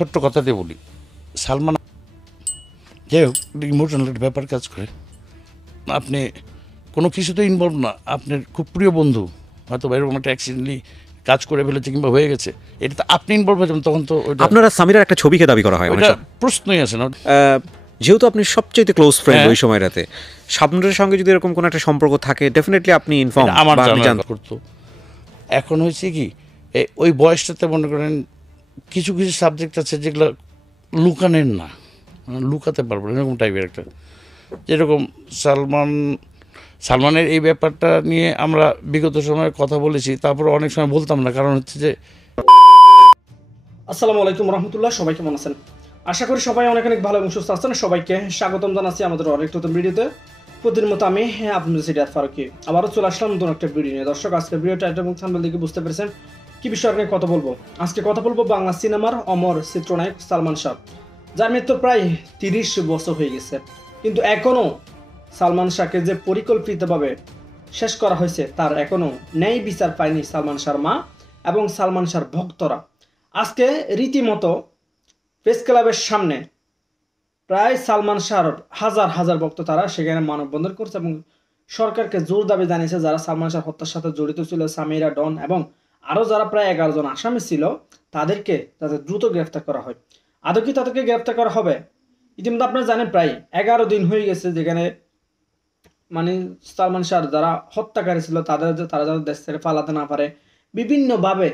ছোট্ট কথাতে বলি, সালমান যাই হোক ইমোশনাল একটা ব্যাপার কাজ করে। আপনি কোনো কিছুতে ইনভলভ না, আপনার খুব প্রিয় বন্ধু হয়তো এরকম একটা অ্যাক্সিডেন্টলি কাজ করে ফেলেছে কিংবা হয়ে গেছে, এটা তো আপনি ইনভলভ হয়েছেন, তখন তো আপনারা সামিরার একটা ছবিকে দাবি করা হয়, ওটা প্রশ্নই আছে না। যেহেতু আপনি সবচেয়ে ক্লোজ ফ্রেন্ড ওই সময়টাতে, শাবনূরের সঙ্গে যদি এরকম কোনো একটা সম্পর্ক থাকে ডেফিনেটলি আপনি ইনফর্ম আমার জানা করতো। এখন হয়েছে কি ওই বয়সটাতে মনে করেন কিছু কিছু সাবজেক্ট আছে যেগুলো লুকানের না, লুকাতে পারবো এরকম টাইপের একটা, যেরকম সালমানের এই ব্যাপারটা নিয়ে আমরা বিগত সময়ে কথা বলেছি, তারপর অনেক সময় বলতাম না, কারণ হচ্ছে যে। আসসালামু আলাইকুম রহমতুল্লাহ, সবাই কেমন আছেন? আশা করি সবাই অনেক অনেক ভালো এবং সুস্থ আছেন। সবাইকে স্বাগতম জানাচ্ছি আমাদের অনেক নতুন ভিডিওতে। প্রতিদিন মতো আমি আপনাদের সিরিয়াত ফারুকি আবারও চলে আসলাম নতুন একটা ভিডিও নিয়ে। দর্শক, আজকে ভিডিও টাইটেল এবং থাম্বনেল দেখে বুঝতে পেরেছেন কি বিষয় নিয়ে কথা বলবো। আজকে কথা বলবো বাংলা সিনেমার অমর চিত্রনায়ক সালমান শাহ, যার মৃত্যুর প্রায় 30 বছর হয়ে গেছে, কিন্তু এখনও সালমান শাহকে যে পরিকল্পিতভাবে শেষ করা হয়েছে তার এখনও ন্যায় বিচার পায়নি সালমান শাহর মা এবং সালমান শাহর ভক্তরা। আজকে রীতিমতো প্রেস ক্লাবের সামনে প্রায় সালমান শাহর হাজার হাজার ভক্ত তারা সেখানে মানববন্ধন করছে এবং সরকারকে জোর দাবি জানিয়েছে যারা সালমান শাহ হত্যার সাথে জড়িত ছিল, সামিরা, ডন এবং আরও যারা প্রায় 11 জন আসামি ছিল, তাদেরকে তাদের দ্রুত গ্রেফতার করা হয়। আদৌ কি তাদেরকে গ্রেফতার করা হবে? ইতিমধ্যে আপনারা জানেন প্রায় 11 দিন হয়ে গেছে যেখানে মানে সালমান শাহ যারা হত্যাকারী ছিল তারা যাতে দেশ ছেড়ে পালাতে না পারে, বিভিন্নভাবে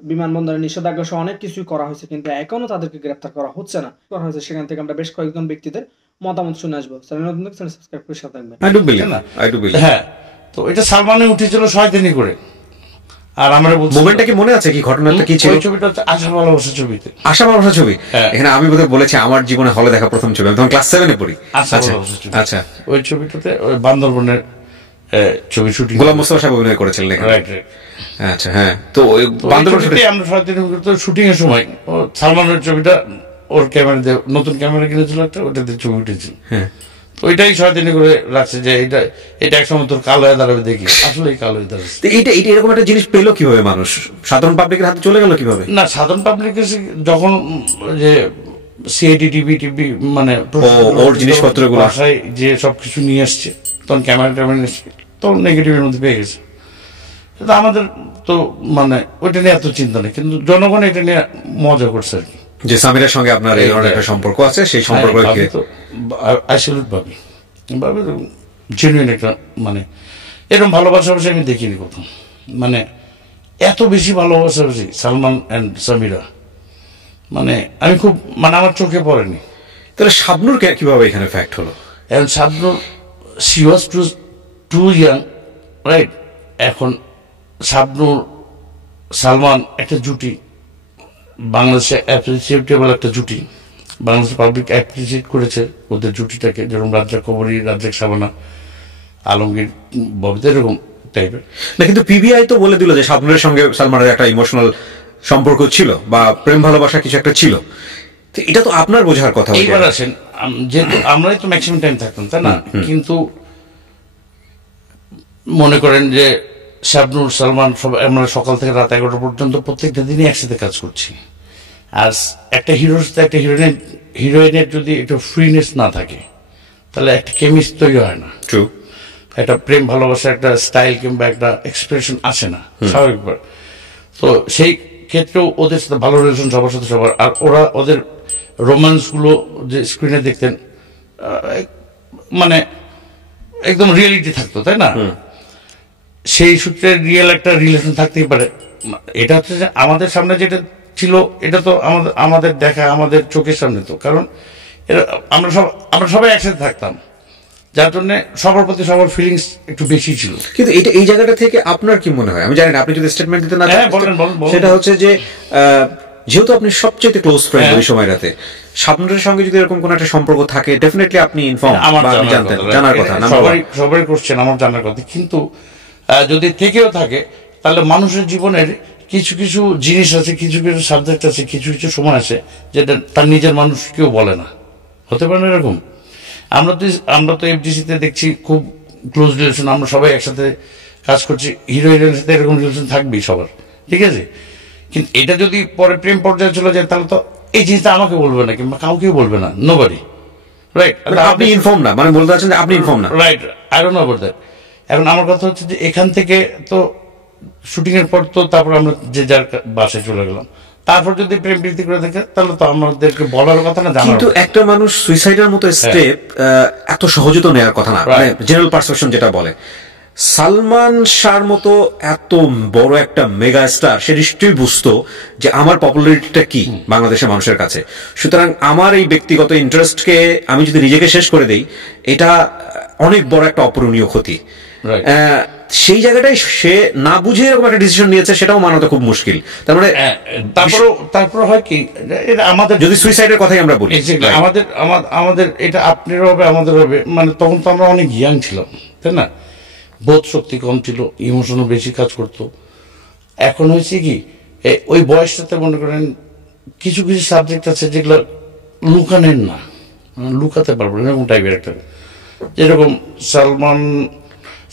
বিমানবন্দরে নিষেধাজ্ঞা সহ অনেক কিছুই করা হয়েছে, কিন্তু এখনো তাদেরকে গ্রেফতার করা হচ্ছে না। করা হয়েছে সেখান থেকে আমরা বেশ কয়েকজন ব্যক্তিদের মতামত শুনে আসবো। সাবস্ক্রাইব করে সাথে থাকবেন। হ্যাঁ, তো এটা সালমানে উঠেছিল শয়তানি করে। আর আমরা মোমেন্টটা কি মনে আছে, কি ঘটনাটা কি ছিল? ওই ছবিটা হচ্ছে আশা ভালোবাসা ছবিতে, আশা ভালোবাসা ছবি। এখানে আমি বোধহয় বলেছি আমার জীবনে হলে দেখা প্রথম ছবি, আমি তখন ক্লাস 7 এ পড়ি। আশা ভালোবাসা ছবি। আচ্ছা, ওই ছবিটাতে ওই বান্দরবনের ছবি শুটিং গোলাম মোস্তফা সাহেব অভিনয় করেছিলেন এখানে। Right right. আচ্ছা, হ্যাঁ। তো ওই বান্দরবনে আমরা শুটিং এর সময় সালমানের ছবিটা ওর ক্যামেরা দিয়ে, নতুন ক্যামেরা কিনেছিল একটা, ওটাতে ছবি উঠেছিল। হ্যাঁ, তো ওইটাই শয়তানি করে রাখছে যে এটা এক সময় তোর কালো হয়ে দাঁড়াবে, দেখি আসলে কালো হয়ে দাঁড়াচ্ছে। এটা এরকম একটা জিনিস পেলো কিভাবে মানুষ? সাধারণ পাবলিকের হাতে চলে গেল কিভাবে? না, সাধারণ পাবলিক যখন যে সিআইডি টিভি মানে ওর জিনিসপত্রগুলো বাসায় যে সবকিছু নিয়ে আসছে, তখন ক্যামেরা এসছে, তখন নেগেটিভের মধ্যে পেয়ে গেছে। কিন্তু আমাদের তো মানে ওইটা নিয়ে এত চিন্তা নেই, কিন্তু জনগণ এটা নিয়ে মজা করছে আর কি, যে সামিরের সঙ্গে আপনার এই ধরনের একটা সম্পর্ক আছে, সেই সম্পর্ক ভাবে জেনুইন একটা, মানে এরকম ভালোবাসাবাসি আমি দেখিনি কোথাও, মানে এত বেশি ভালোবাসাবাসি সালমান অ্যান্ড সামিরা, মানে আমি খুব, মানে আমার চোখে পড়েনি। তাহলে শাবনূর কিভাবে এখানে ফ্যাক্ট হলো? এখন Shabnur she was too young, right? এখন শাবনূর সালমান একটা জুটি, বাংলাদেশে অ্যাপ্রিসিয়েটেবল একটা জুটি, বাংলাদেশের পাবলিক অ্যাপ্রিসিয়েট করেছে ওদের জুটিটাকে, যেরকম রাজ্জাক কবরী, রাজ্জাক শাবানা, আলমগীর, ববিতা, এরকম টাইপের না। কিন্তু পিবিআই তো বলে দিল যে শাবনূরের সঙ্গে সালমানের একটা ইমোশনাল সম্পর্ক ছিল বা প্রেম ভালোবাসা কিছু একটা ছিল। এটা তো আপনার বোঝার কথা। এইবার আসেন, যেহেতু আমরাই তো ম্যাক্সিমাম টাইম থাকতাম, তাই না? কিন্তু মনে করেন যে শাবনূর, সালমান আমরা সকাল থেকে রাত 11টা পর্যন্ত প্রত্যেকটা দিনই একসাথে কাজ করছি। আর একটা হিরোর সাথে একটা হিরোইনের যদি একটু ফ্রিনেস না থাকে, তাহলে একটা কেমিস্ট্রি তৈরি হয় না। ট্রু। একটা প্রেম ভালোবাসা, একটা স্টাইল কিংবা একটা এক্সপ্রেশন আসে না স্বাভাবিকবার। তো সেই ক্ষেত্রেও ওদের সাথে ভালো রিলেশন সবার সাথে সবার। আর ওরা ওদের রোম্যান্সগুলো যে স্ক্রিনে দেখতেন, মানে একদম রিয়েলিটি থাকতো, তাই না? সেই সূত্রে রিয়েল একটা রিলেশন থাকতেই পারে। এটা হচ্ছে যে আমাদের সামনে যেটা ছিল, এটা তো আমাদের দেখা, আমাদের চোখের সামনে তো, কারণ আমরা সবাই একসাথে থাকতাম, যার জন্য সবার প্রতি সবার ফিলিংস একটু বেশি ছিল। কিন্তু এটা এই জায়গাটা থেকে আপনার কি মনে হয়? আমি জানি না, আপনি যদি স্টেটমেন্ট দিতে না চান, সেটা হচ্ছে যে যেহেতু আপনি সবচেয়ে ক্লোজ ফ্রেন্ড ওই সময়টাতে, শাবনূরের সঙ্গে যদি এরকম কোন একটা সম্পর্ক থাকে ডেফিনেটলি আপনি ইনফর্ম বা জানার কথা। সবাই করছেন আমার জানার কথা, কিন্তু যদি থেকেও থাকে তাহলে মানুষের জীবনের কিছু কিছু জিনিস আছে, কিছু কিছু সাবজেক্ট আছে, কিছু কিছু সময় আছে যেটা তার নিজের মানুষ কেউ বলে না। হতে পারে না এরকম? আমরা তো এফডিসিতে দেখছি খুব ক্লোজ রিলেশন, আমরা সবাই একসাথে কাজ করছি, হিরো হিরোইনের সাথে এরকম রিলেশন থাকবেই সবার, ঠিক আছে? কিন্তু এটা যদি পরে প্রেম পর্যায়ে চলে যায় তাহলে তো এই জিনিসটা আমাকে বলবে না, কিংবা কাউকেই বলবে না, নোবডি, রাইট? আপনি ইনফর্ম না, মানে বলতে চাচ্ছেন যে আপনি ইনফর্ম না, right? I don't know about that. এখন আমার কথা হচ্ছে যে এখান থেকে তো শুটিং এর পর তো তারপর আমরা যে যার বাসায় চলে গেলাম, তারপর যদি প্রেম প্রীতি করে থাকে তাহলে তো আমাদেরকে বলার কথা না, জানার। কিন্তু একটা মানুষ সুইসাইডের মতো স্টেপ এত সহজে তো নেওয়ার কথা না, মানে জেনারেল পারসেপশন যেটা বলে। সালমান শাহর মতো এত বড় একটা মেগা স্টার, সে নিশ্চয়ই বুঝতো যে আমার পপুলারিটিটা কি বাংলাদেশের মানুষের কাছে। সুতরাং আমার এই ব্যক্তিগত ইন্টারেস্টকে আমি যদি নিজেকে শেষ করে দেই, এটা অনেক বড় একটা অপূরণীয় ক্ষতি। সেই জায়গাটাই সে না বুঝে এরকম একটা ডিসিশন নিয়েছে, সেটাও মানাতে খুব মুশকিল। তার মানে তারপর হয় কি, এটা আমাদের যদি সুইসাইডের কথাই আমরা বলি, আমাদের এটা আপনারও হবে আমাদের হবে, মানে তখন তো আমরা অনেক ইয়াং ছিলাম, তাই না? বোধ শক্তি কম ছিল, ইমোশনও বেশি কাজ করতো। এখন হয়েছে কি, ওই বয়সটাতে মনে করেন কিছু কিছু সাবজেক্ট আছে যেগুলো লুকানের না, লুকাতে পারবো না, এরকম টাইপের একটা। যেরকম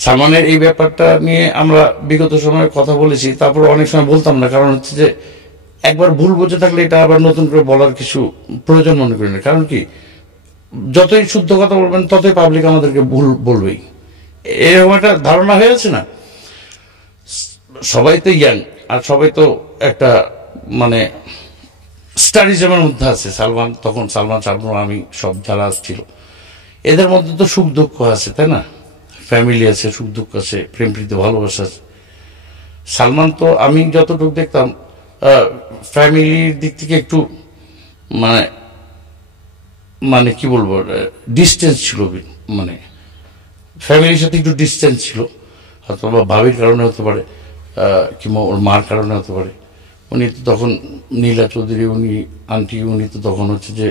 সালমানের এই ব্যাপারটা নিয়ে আমরা বিগত সময়ে কথা বলেছি, তারপর অনেক সময় বলতাম না, কারণ হচ্ছে যে একবার ভুল বুঝে থাকলে এটা আবার নতুন করে বলার কিছু প্রয়োজন মনে করি না। কারণ কি, যতই শুদ্ধ কথা বলবেন ততই পাবলিক আমাদেরকে ভুল বলবেই, এরকম একটা ধারণা হয়ে আছে না। সবাই তো ইয়াং, আর সবাই তো একটা মানে স্টাডিজমের মধ্যে আছে। সালমান, শাবনূর, আমি, সব যারা ছিল, এদের মধ্যে তো সুখ দুঃখ আছে, তাই না? ফ্যামিলি আছে, সুখ দুঃখ আছে, প্রেম প্রীতি ভালোবাসা আছে। সালমান তো আমি যতটুকু দেখতাম ফ্যামিলির দিক থেকে একটু মানে কি বলবো, ডিস্টেন্স ছিল, মানে ফ্যামিলির সাথে একটু ডিস্টেন্স ছিল, হয়তো ভাবির কারণে হতে পারে, কিংবা ওর মার কারণে হতে পারে। উনি তো তখন নীলা চৌধুরী, উনি আন্টি, উনি তো তখন হচ্ছে যে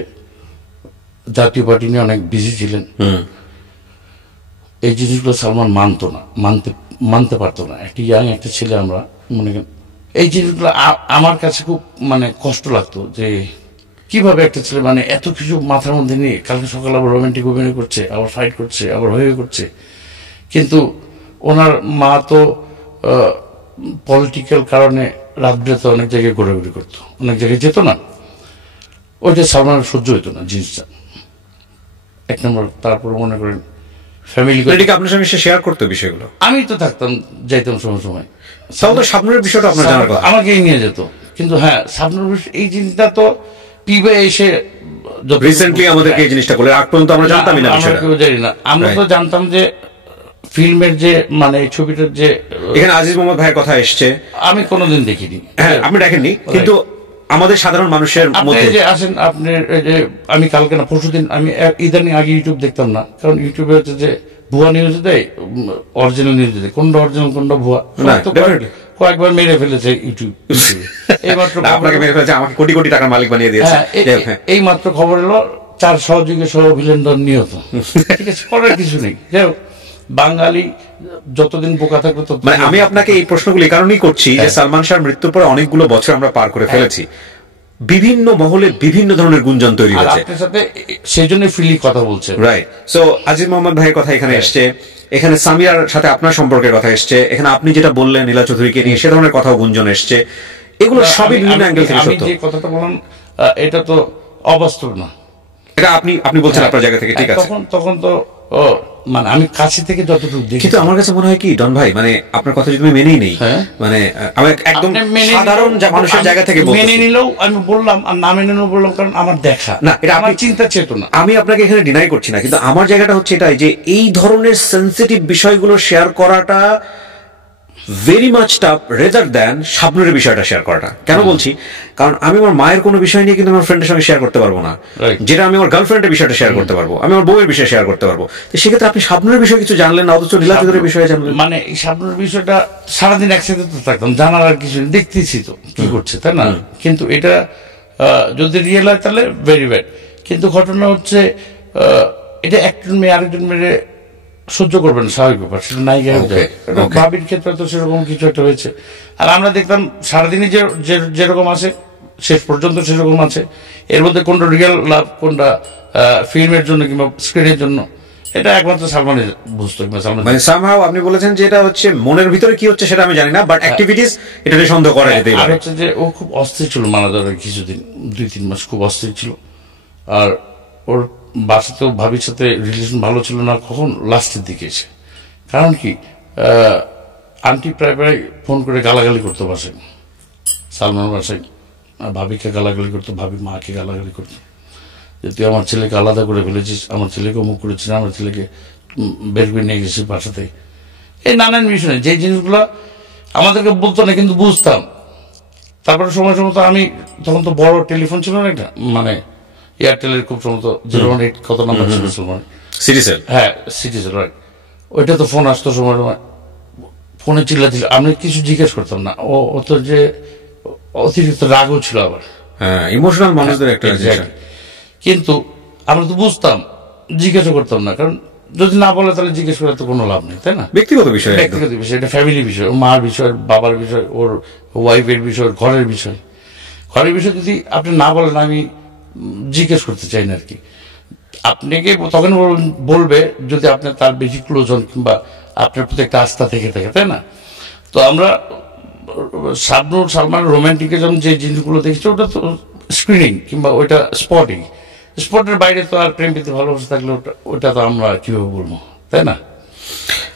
জাতীয় পার্টি নিয়ে অনেক বিজি ছিলেন। এই জিনিসগুলো সালমান মানতে পারতো না। একটা ইয়াং একটা ছেলে আমরা, মনে করেন এই জিনিসগুলো আমার কাছে খুব মানে কষ্ট লাগতো, যে কিভাবে একটা ছেলে মানে এত কিছু মাথার মধ্যে নিয়ে কালকে সকালে আবার রোমান্টিক অভিনয় করছে, আবার ফাইট করছে, আবার হয়ে করছে। কিন্তু ওনার মা তো পলিটিক্যাল কারণে রাত বিরাতে অনেক জায়গায় ঘোরাঘুরি করতো, অনেক জায়গায় যেত না। ওইটা সালমানের সহ্য হইতো না জিনিসটা, এক নম্বর। তারপর মনে করেন ফ্যামিলি আপনার সঙ্গে শেয়ার করতো বিষয়গুলো, আমি তো থাকতাম, যাইতাম সময় সময়। শাবনূরের বিষয়টা আপনার জানার কথা, আমাকেই নিয়ে যেত। কিন্তু হ্যাঁ, শাবনূর এই জিনিসটা তো পিবে এসে রিসেন্টলি আমাদেরকে এই জিনিসটা বলে, আগ পর্যন্ত আমরা জানতামই না বিষয়টা, কেউ জানি না। আমরা তো জানতাম যে ফিল্মের যে মানে ছবিটার যে এখানে আজিজ মোহাম্মদ ভাইয়ের কথা এসছে, আমি কোনোদিন দেখিনি। হ্যাঁ, আপনি দেখেননি, কিন্তু আমাদের সাধারণ মানুষের মধ্যে যে আসেন আপনার, যে আমি কালকে না পরশুদিন, আমি ইদানিং আগে ইউটিউব দেখতাম না, কারণ ইউটিউবে হচ্ছে যে ভুয়া নিউজ দেয়, অরিজিনাল নিউজ দেয়, কোনটা অরিজিনাল কোনটা ভুয়া, কয়েকবার মেরে ফেলেছে ইউটিউব। এইমাত্র আপনাকে মেরে ফেলেছে, আমাকে কোটি কোটি টাকার মালিক বানিয়ে দিয়েছে। এই মাত্র খবর এলো 4 সহযোগী সহ ভিলেনডন নিহত। ঠিক আছে, করার কিছু নেই। যাই হোক, বাঙালি যতদিন বোকা থাকবে তত। মানে আমি আপনাকে এই প্রশ্নগুলো এই কারণেই করছি যে সালমান শাহর মৃত্যুর পরে অনেকগুলো বছর আমরা পার করে ফেলেছি, বিভিন্ন মহলে বিভিন্ন ধরনের গুঞ্জন তৈরি হয়েছে, আপনার সাথে সেই জন্য ফ্রিলি কথা বলছে, রাইট? সো আজিজ মোহাম্মদ ভাইয়ের কথা এখানে এসছে, এখানে সামিরার সাথে আপনার সম্পর্কের কথা এসছে, এখানে আপনি যেটা বললেন নীলা চৌধুরীকে নিয়ে সে ধরনের কথাও গুঞ্জন এসছে। এগুলো সবই বিভিন্ন অ্যাঙ্গেল থেকে সত্য। যে কথাটা বললাম এটা তো অবাস্তব না, এটা আপনি বলছেন আপনার জায়গা থেকে, ঠিক আছে। তখন তো মানে আমি কাছে থেকে যতটুকু দেখি, কিন্তু আমার কাছে মনে হয় কি ডন ভাই, মানে আপনার কথা যদি আমি মেনেই নেই, মানে আমি একদম সাধারণ মানুষের জায়গা থেকে বলছি, মেনে নিলেও আমি বললাম, আর না মেনে নিলেও বললাম, কারণ আমার দেখা না, এটা আমার চিন্তা চেতনা। আমি আপনাকে এখানে ডিনাই করছি না, কিন্তু আমার জায়গাটা হচ্ছে এটাই যে এই ধরনের সেন্সিটিভ বিষয়গুলো শেয়ার করাটা very much tough rather than শাবনূরের বিষয়টা শেয়ার করাটা। কেন বলছি? কারণ আমি আমার মায়ের কোনো বিষয় নিয়ে কিন্তু আমার ফ্রেন্ডের সঙ্গে শেয়ার করতে পারবো না, যেটা আমি আমার গার্লফ্রেন্ডের বিষয়টা শেয়ার করতে পারবো, আমি আমার বউয়ের বিষয়ে শেয়ার করতে পারবো। তো সেক্ষেত্রে আপনি শাবনূরের বিষয়ে কিছু জানলেন না, অথচ নীলা চৌধুরীর বিষয়ে জানলেন। মানে এই শাবনূরের বিষয়টা সারাদিন একসাথে তো থাকতাম, জানার আর কিছু দেখতেছি তো কি করছে, তাই না? কিন্তু এটা যদি রিয়েল হয় তাহলে ভেরি ব্যাড। কিন্তু ঘটনা হচ্ছে এটা একজন মেয়ে আরেকজন মেয়ে সহ্য করবেন, স্বাভাবিক ব্যাপার, সেটা নাই গায়ে যায়। ভাবির ক্ষেত্রে তো সেরকম কিছু একটা হয়েছে। আর আমরা দেখলাম সারাদিনই যেরকম আছে শেষ পর্যন্ত সেরকম আছে। এর মধ্যে কোনটা রিয়েল লাভ, কোনটা ফিল্মের জন্য কিংবা স্ক্রিনের জন্য, এটা একমাত্র সালমানের বুঝতো, সালমান মানে সামহাউ আপনি বলেছেন যে এটা হচ্ছে মনের ভিতরে কি হচ্ছে সেটা আমি জানি না, বাট অ্যাক্টিভিটিস এটা সন্দেহ করা যেতেই পারে। আর হচ্ছে যে ও খুব অস্থির ছিল মারা যাওয়ার কিছুদিন, 2-3 মাস খুব অস্থির ছিল। আর ওর বাসাতেও ভাবির সাথে রিলেশন ভালো ছিল না, কখন লাস্টের দিকে এসে। কারণ কি আন্টি প্রায় প্রায় ফোন করে গালাগালি করতো বাসায়, সালমান বাসায় ভাবিকে গালাগালি করতো, ভাবি মাকে গালাগালি করতো যে তুই আমার ছেলেকে আলাদা করে ফেলেছিস, আমার ছেলেকে অমুক করেছিস, আমার ছেলেকে বের করে নিয়ে গেছিস বাসাতে। এই নানান বিষয় যে জিনিসগুলো আমাদেরকে বলতো না কিন্তু বুঝতাম। তারপরে সময় সময় তো আমি তখন তো বড় টেলিফোন ছিল না, একটা মানে এয়ারটেলের খুব সম্ভবত 018 কত নাম্বার ছিল সময়, সিটিসেল, হ্যাঁ সিটিসেল, রাইট। ওইটা তো ফোন আসতো সময় সময়, ফোনে চিল্লাছিল, আমি কিছু জিজ্ঞেস করতাম না। ও তো যে অতিরিক্ত রাগও ছিল আবার, হ্যাঁ ইমোশনাল মানুষদের একটা। কিন্তু আমরা তো বুঝতাম, জিজ্ঞাসা করতাম না, কারণ যদি না বলে তাহলে জিজ্ঞেস করে তো কোনো লাভ নেই, তাই না? ব্যক্তিগত বিষয়, ব্যক্তিগত বিষয়, এটা ফ্যামিলি বিষয়, ওর মার বিষয়, বাবার বিষয়, ওর ওয়াইফের বিষয়, ঘরের বিষয়। ঘরের বিষয় যদি আপনি না বলেন আমি জিজ্ঞেস করতে চাই না আর কি। আপনাকে তখন বলবে যদি আপনার তার বেশি ক্লোজ হন কিংবা আপনার প্রতি একটা আস্থা থেকে থাকে, তাই না? তো আমরা শাবনূর সালমান রোমান্টিকিজম যে জিনিসগুলো দেখছি ওটা তো স্ক্রিনিং কিংবা ওইটা স্পটিং, স্পটের বাইরে তো আর প্রেম প্রীতি ভালোবাসা থাকলে ওটা তো আমরা কিভাবে বলবো, তাই না?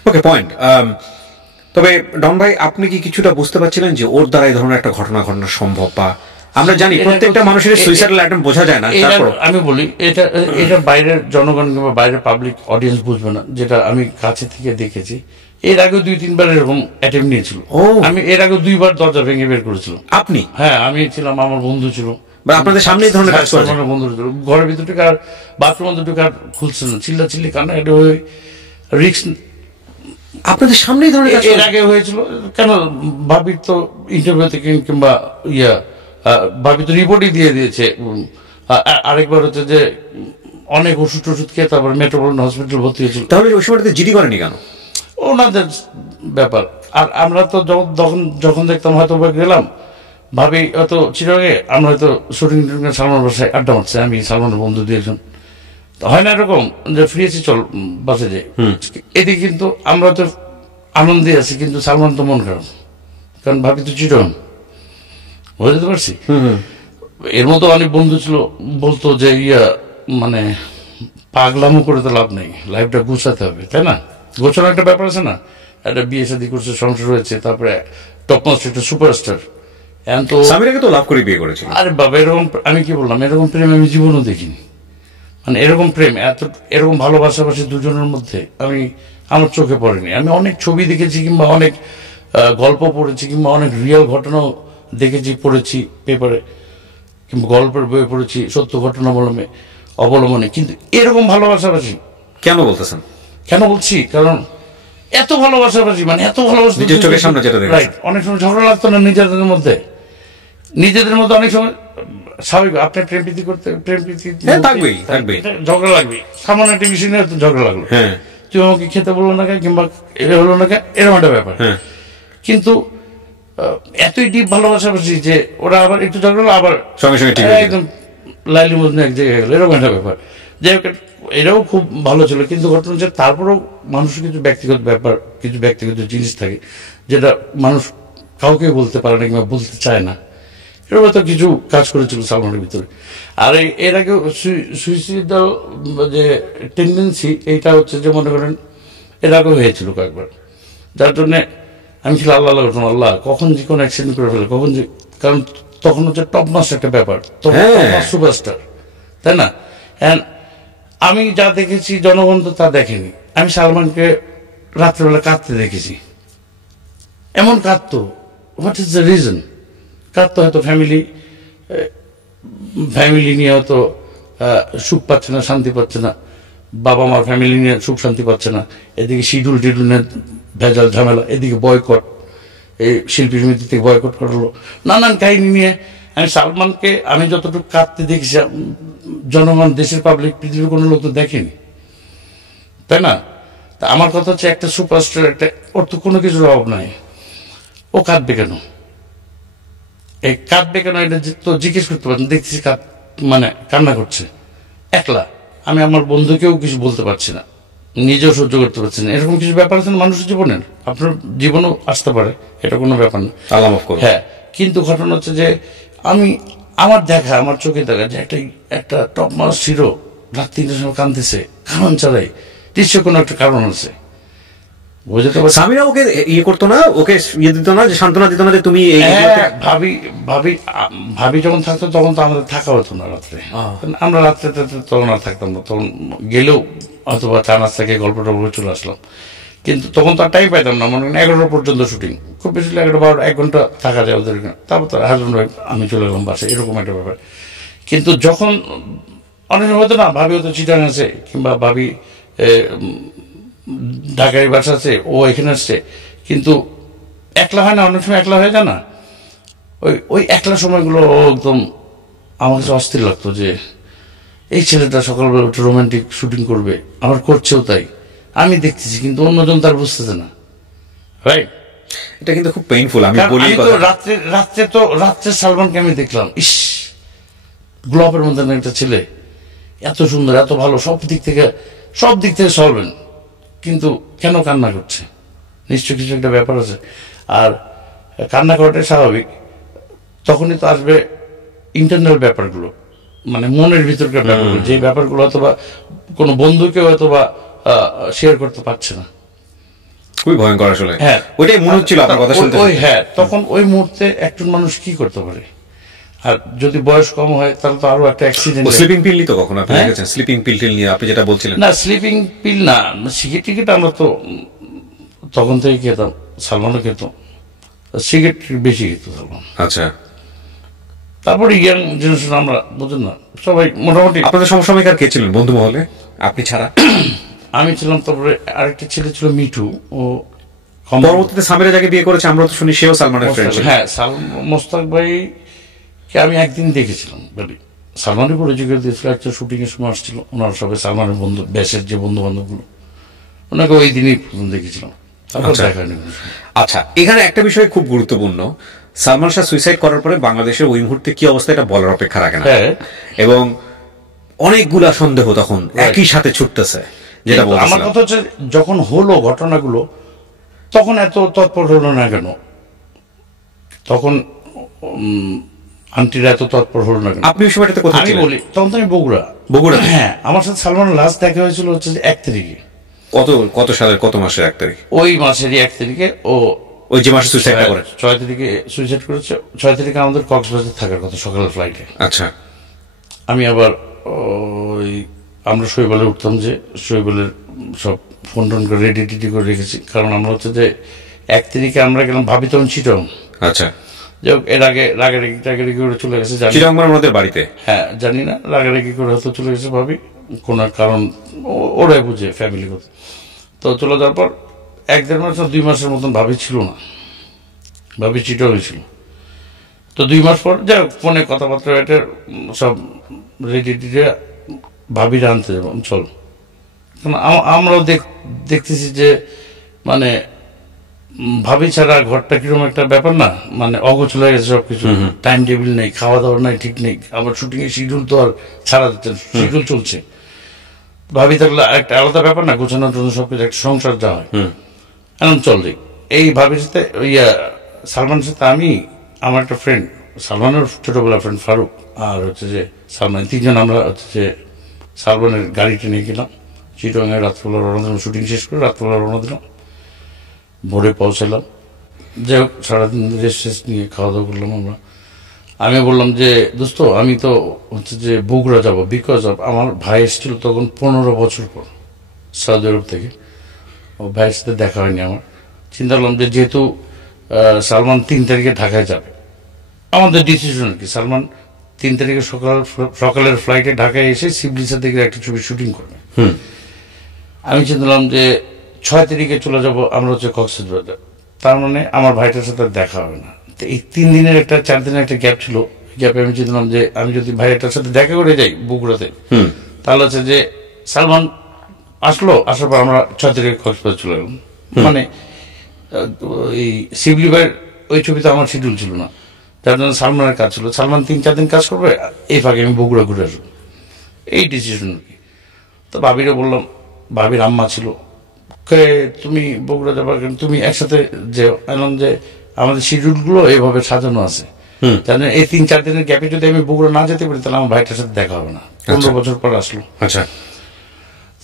ওকে, পয়েন্ট। তবে ডন ভাই আপনি কি কিছুটা বুঝতে পারছিলেন যে ওর দ্বারা এই ধরনের একটা ঘটনা ঘটানো সম্ভব? বা আমরা জানি প্রত্যেকটা মানুষের সুইসাইডাল অ্যাটেম্প বোঝা যায় না, তারপর আমি বলি এটা বাইরের জনগণ কিংবা বাইরের পাবলিক অডিয়েন্স বুঝবে না, যেটা আমি কাছে থেকে দেখেছি। এর আগে 2-3 বার এরকম অ্যাটেম্প নিয়েছিল। আমি এর আগে 2 বার দরজা ভেঙে বের করেছিলাম। আপনি? হ্যাঁ, আমি ছিলাম, আমার বন্ধু ছিল, আপনাদের সামনে এই ধরনের কাজ করেছে? বন্ধু ছিল, ঘরের ভিতর থেকে আর বাথরুমের দুটো কার খুলছে না, চিল্লা চিল্লি কান্নাকাটি হয়ে রিক্স। আপনাদের সামনে এই ধরনের কাজ এর আগে হয়েছিল কেন? ভাবির তো ইন্টারভিউ থেকে কিংবা ভাবি তো রিপোর্টই দিয়ে দিয়েছে। আরেকবার হচ্ছে যে অনেক ওষুধ টষুধ খেয়ে তারপর মেট্রোপলিটন হসপিটাল ভর্তি হয়েছিল। তাহলে ওই সময়টাতে জিডি করেনি কেন? ওনাদের ব্যাপার। আর আমরা তো যখন দেখতাম হয়তো গেলাম, ভাবি হয়তো চিরাগে আমরা হয়তো শুটিং সালমান বাসায় আড্ডা মারছে, আমি সালমানের বন্ধু দিয়ে একজন, হয় না এরকম যে ফ্রি আছি চল বাসে যাই। এদিকে কিন্তু আমরা তো আনন্দে আছি, কিন্তু সালমান তো মন খারাপ, কারণ ভাবি তো চিরন, বুঝতে পারছি। এর মতো অনেক বন্ধু ছিল, বলতো যে মানে পাগলামো করে তো লাভ নেই, লাইফটা গুছাতে হবে, তাই না? গোছানো একটা ব্যাপার আছে না, একটা বিয়ে শাদী করছে, সংসার হয়েছে, তারপরে টপ মোস্ট একটা সুপারস্টার। এখন তো সামিরাকে তো লাভ করে বিয়ে করেছিল। আরে বাবা, এরকম আমি কি বললাম, এরকম প্রেম আমি জীবনও দেখিনি। মানে এরকম প্রেম, এরকম ভালোবাসাবাসি দুজনের মধ্যে আমার চোখে পড়েনি। আমি অনেক ছবি দেখেছি কিংবা অনেক গল্প পড়েছি কিংবা অনেক রিয়েল ঘটনাও দেখেছি, পড়েছি পেপারে কিংবা গল্পের বইয়ে পড়েছি, সত্য ঘটনা অবলম্বনে, কিন্তু এরকম ভালোবাসাবাসি কেন বলতেছেন? কেন বলছি, কারণ এত ভালোবাসাবাসি, মানে এত ভালোবাসা, নিজের চোখের সামনে যেটা দেখেছি। অনেক সময় ঝগড়া লাগতো না নিজেদের মধ্যে অনেক সময় স্বাভাবিক। আপনি প্রেম প্রীতি করতে থাকবেই ঝগড়া লাগবে, সামান্য একটা বিষয় নিয়ে ঝগড়া লাগলো, তুই আমাকে খেতে বললো না কেন কিংবা হলো না কেন, এরকম একটা ব্যাপার। কিন্তু এতই ডিপ ভালোবাসাবাসি যে ওরা আবার একটু ঝগড়া আবার সঙ্গে সঙ্গে একদম লাইলি মজনু এক জায়গায় গেল, এরকম একটা ব্যাপার। যাই হোক, এটাও খুব ভালো ছিল, কিন্তু ঘটনা হচ্ছে তারপরেও মানুষের কিছু ব্যক্তিগত ব্যাপার, কিছু ব্যক্তিগত জিনিস থাকে যেটা মানুষ কাউকে বলতে পারে না কিংবা বলতে চায় না। এরকম তো কিছু কাজ করেছিল সালমানের ভিতরে। আর এর আগে সুইসাইডাল যে টেন্ডেন্সি, এইটা হচ্ছে যে মনে করেন এর আগে হয়েছিল কয়েকবার, যার জন্যে আমি ছিল আল্লাহ করতাম, আল্লাহ কখন যে কোনো অ্যাক্সিডেন্ট করে ফেলে, কখন যে, কারণ তখন হচ্ছে টপ মাস্ট একটা ব্যাপার, সুপারস্টার, তাই না? আমি যা দেখেছি জনগণ তো তা দেখেনি। আমি সালমানকে রাত্রেবেলা কাঁদতে দেখেছি, এমন কাঁদতো, হোয়াট ইজ দ্য রিজন? কাঁদতো হয়তো ফ্যামিলি নিয়ে হয়তো সুখ পাচ্ছে না, শান্তি পাচ্ছে না, বাবা মার ফ্যামিলি নিয়ে সুখ শান্তি পাচ্ছে না, এদিকে শিডিউল নিয়ে ভেজাল ঝামেলা, এদিকে বয়কট, এই শিল্পী সমিতি থেকে বয়কট করলো, নানান কাহিনী নিয়ে। আমি সালমানকে আমি যতটুকু কাঁদতে দেখেছি, জনগণ, দেশের পাবলিক, পৃথিবীর কোনো লোক তো দেখেনি, তাই না? তা আমার কথা হচ্ছে একটা সুপারস্টার, একটা ওর তো কোনো কিছুর অভাব নাই, ও কাঁদবে কেন? এই কাঁদবে কেন এটা তো জিজ্ঞেস করতে পারেন। দেখতেছি মানে কান্না করছে একলা, আমি আমার বন্ধুকেও কিছু বলতে পারছি না, নিজেও সহ্য করতে পারছেন না, এরকম কিছু ব্যাপার আছে না মানুষের জীবনের, আপনার জীবনও আসতে পারে, এটা কোনো ব্যাপার না। হ্যাঁ, কিন্তু ঘটনা হচ্ছে যে আমার দেখা, আমার চোখে দেখা যে একটা টপ মানুষ ছিল রাত 3টার সময় কাঁদতেছে, কারণ ছাড়াই, নিশ্চয় কোনো একটা কারণ আছে। বুঝতে পারছি স্বামীরা ওকে করতো না, ওকে দিত না, যে সান্ত্বনা দিত না যে তুমি ভাবি যখন থাকতো তখন তো আমাদের থাকা হতো না রাত্রে, আমরা রাত্রে তখন আর থাকতাম না, তখন গেলেও অথবা চা নাস্তা থেকে গল্প টল্প চলে আসলাম, কিন্তু তখন তো আর টাইম পাইতাম না, মনে করেন 11টা পর্যন্ত শুটিং, খুব বেশি 11, 12, 1 ঘন্টা থাকা যায় ওদের, তারপর তো হাজব্যান্ড ওয়াইফ আমি চলে গেলাম বাসে, এরকম একটা ব্যাপার। কিন্তু যখন অনেক সময় হতো না, ভাবি হয়তো চিটাং আছে, কিংবা ভাবি ঢাকায় বাসা আছে, ও এখানে আসছে, কিন্তু একলা হয় না, অনেক সময় একলা হয়ে যায় না, ওই একলা সময়গুলো একদম আমার কাছে অস্থির লাগতো, যে এই ছেলেটা সকালবেলা উঠে রোমান্টিক শুটিং করবে, আমার করছেও তাই, আমি দেখতেছি, কিন্তু অন্যজন তার বুঝতেছে না, রাইট? এটা কিন্তু খুব পেইনফুল। আমি বলি রাত্রে সালমানকে আমি দেখলাম, ইস, গোলাপের মধ্যে একটা ছেলে, এত সুন্দর, এত ভালো, সব দিক থেকে সলভেন, কিন্তু কেন কান্না করছে? নিশ্চয় কিছু একটা ব্যাপার আছে, আর কান্না করাটাই স্বাভাবিক। তখনই তো আসবে ইন্টারনাল ব্যাপারগুলো, মানে মনের ভিতরকার ব্যাপারগুলো, যে ব্যাপারগুলো অথবা কোনো বন্ধুকে হয়তোবা শেয়ার করতে পারছে না। খুবই ভয়ঙ্কর আসলে। হ্যাঁ, ওইটাই মনে হচ্ছিল আপনার কথা শুনতে। হ্যাঁ, তখন ওই মুহূর্তে একজন মানুষ কি করতে পারে? আর যদি বয়স কম হয় তাহলে তো আরো একটা অ্যাক্সিডেন্ট। স্লিপিং পিল নিত কখন আপনি দেখেছেন? স্লিপিং পিল নিয়ে আপনি যেটা বলছিলেন। না, স্লিপিং পিল না, সিগারেট আমরা তো তখন থেকে খেতাম, সালমানও খেত, সিগারেট বেশি খেত সালমান। আচ্ছা, তারপরে ইয়াং জেনারেশন আমরা, বুঝলেন না, সবাই মোটামুটি। আপনাদের সমসাময়িক কে ছিলেন বন্ধু মহলে আপনি ছাড়া? আমি ছিলাম, তারপরে আরেকটা ছেলে ছিল মিঠু, ও পরবর্তীতে সামিরা যাকে বিয়ে করেছে আমরা তো শুনি সেও সালমানের ফ্রেন্ড ছিল। হ্যাঁ, মোস্তাক ভাইকে আমি একদিন দেখেছিলাম, বলি সালমানের পরিচয় করে দিয়েছিল, একটা শুটিং এর সময় আসছিল, ওনারা সবাই সালমানের বন্ধু, ব্যাসের যে বন্ধু বান্ধব গুলো, ওনাকে ওই দিনই দেখেছিলাম, তারপর দেখা হয়নি। আচ্ছা, এখানে একটা বিষয় খুব গুরুত্বপূর্ণ, সালমান শাহ সুইসাইড করার পরে বাংলাদেশের ওই মুহূর্তে কি অবস্থা এটা বলার অপেক্ষা রাখে না, এবং অনেকগুলা সন্দেহ তখন একই সাথে ছুটতেছে, যেটা আমার কথা হচ্ছে যখন হলো ঘটনাগুলো, তখন এত তৎপর হলো না কেন? তখন আন্টিরা এত তৎপর হলো না কেন? আপনি ওই সময়টাতে কোথায় ছিলেন? আমি বলি, তখন তো আমি বগুড়া। হ্যাঁ, আমার সাথে সালমানের লাস্ট দেখা হয়েছিল হচ্ছে 1 তারিখে। কত সালের কত মাসের 1 তারিখ? ওই মাসেরই 1 তারিখে। ওই যে মাসে সুইসাইড করে 6 তারিখে সুইসাইড করেছে। 6 তারিখে আমাদের কক্সবাজার থাকার কথা সকালের ফ্লাইটে। আচ্ছা, আমি আবার আমরা শৈবালে উঠতাম, যে শৈবালের সব ফোন টোন করে রেডি করে রেখেছি, কারণ আমরা হচ্ছে যে 1 তারিখে আমরা গেলাম, ভাবি তখন চিটং। আচ্ছা, যাই হোক, এর আগে রাগারাগি করে চলে গেছে, চিটং মানে আমাদের বাড়িতে। হ্যাঁ, জানি না, রাগারাগি করে হয়তো চলে গেছে ভাবি, কোন কারণ ওরাই বুঝে, ফ্যামিলি কথা। তো চলে যাওয়ার পর 1-1.5 মাস না 2 মাসের মতন ভাবি ছিল না, ভাবি চিটং হয়েছিল। তো 2 মাস পর যাই হোক, ফোনে কথাবার্তা, এটা সব রেডি ভাবিরা আনতে যাবো, চল। আমরাও দেখতেছি যে মানে ভাবি ছাড়া ঘরটা কিরকম একটা ব্যাপার না, মানে অগোছল হয়ে গেছে সবকিছু, টাইম টেবিল নেই, খাওয়া দাওয়ার নাই, ঠিক নেই, আবার শুটিং এর শিডিউল তো আর ছাড়া দিচ্ছে, শিডিউল চলছে। ভাবি থাকলে একটা আলাদা ব্যাপার না, গোছানোর জন্য সবকিছু, একটা সংসার যা হয়। এখন চল দিই, এই ভাবির সাথে সালমানের সাথে আমি, আমার একটা ফ্রেন্ড, সালমানের ছোটবেলা ফ্রেন্ড ফারুক, আর হচ্ছে যে সালমান, 3 জন আমরা হচ্ছে যে সালমানের গাড়িটা নিয়ে গেলাম চিটং এ, রাত্রবেলা রওনা দিলাম, শুটিং শেষ করে রাত্রবেলা রওনা দিলাম, ভোরে পৌঁছালাম। যাই হোক, সারাদিন রেস্ট নিয়ে খাওয়া দাওয়া করলাম আমরা। আমি বললাম যে দোস্ত, আমি তো হচ্ছে যে বগুড়া যাবো, বিকজ অফ আমার ভাই এসেছিল তখন 15 বছর পর সৌদি আরব থেকে, ও ভাইয়ের সাথে দেখা হয়নি আমার। চিন্তা করলাম যে যেহেতু সালমান 3 তারিখে ঢাকায় যাবে, আমাদের ডিসিশন আর কি, সালমান 3 তারিখে সকালের ফ্লাইটে ঢাকায় এসে শিবলিসার দিকে একটা ছবি শুটিং করবে। আমি চিন্তা করলাম যে 6 তারিখে চলে যাব আমরা হচ্ছে কক্সবাজার, তার মানে আমার ভাইটার সাথে দেখা হবে না। তো এই 3 দিনের 4 দিনের একটা গ্যাপ ছিল, গ্যাপে আমি চিন্তালাম যে আমি যদি ভাইটার সাথে দেখা করে যাই বগুড়াতে, তাহলে হচ্ছে যে সালমান আসার পর আমরা 6 তারিখে কক্সবাজার চলে গেলাম। মানে এই শিবলি ভাইয়ের ওই ছবিতে আমার শিডিউল ছিল না, যার জন্য সালমানের কাজ ছিল, সালমান 3-4 দিন কাজ করবে, এই ফাঁকে আমি বগুড়া ঘুরে আসবো, এই ডিসিশন আর কি। তো ভাবিরে বললাম, ভাবির আম্মা ছিল, তুমি বগুড়া যাবার কেন, তুমি একসাথে যে এলাম যে আমাদের শিডিউলগুলো এইভাবে সাজানো আছে, জানেন এই 3-4 দিনের গ্যাপে যদি আমি বগুড়া না যেতে পারি তাহলে আমার ভাইটার সাথে দেখা হবে না। 15 বছর পর আসলো। আচ্ছা,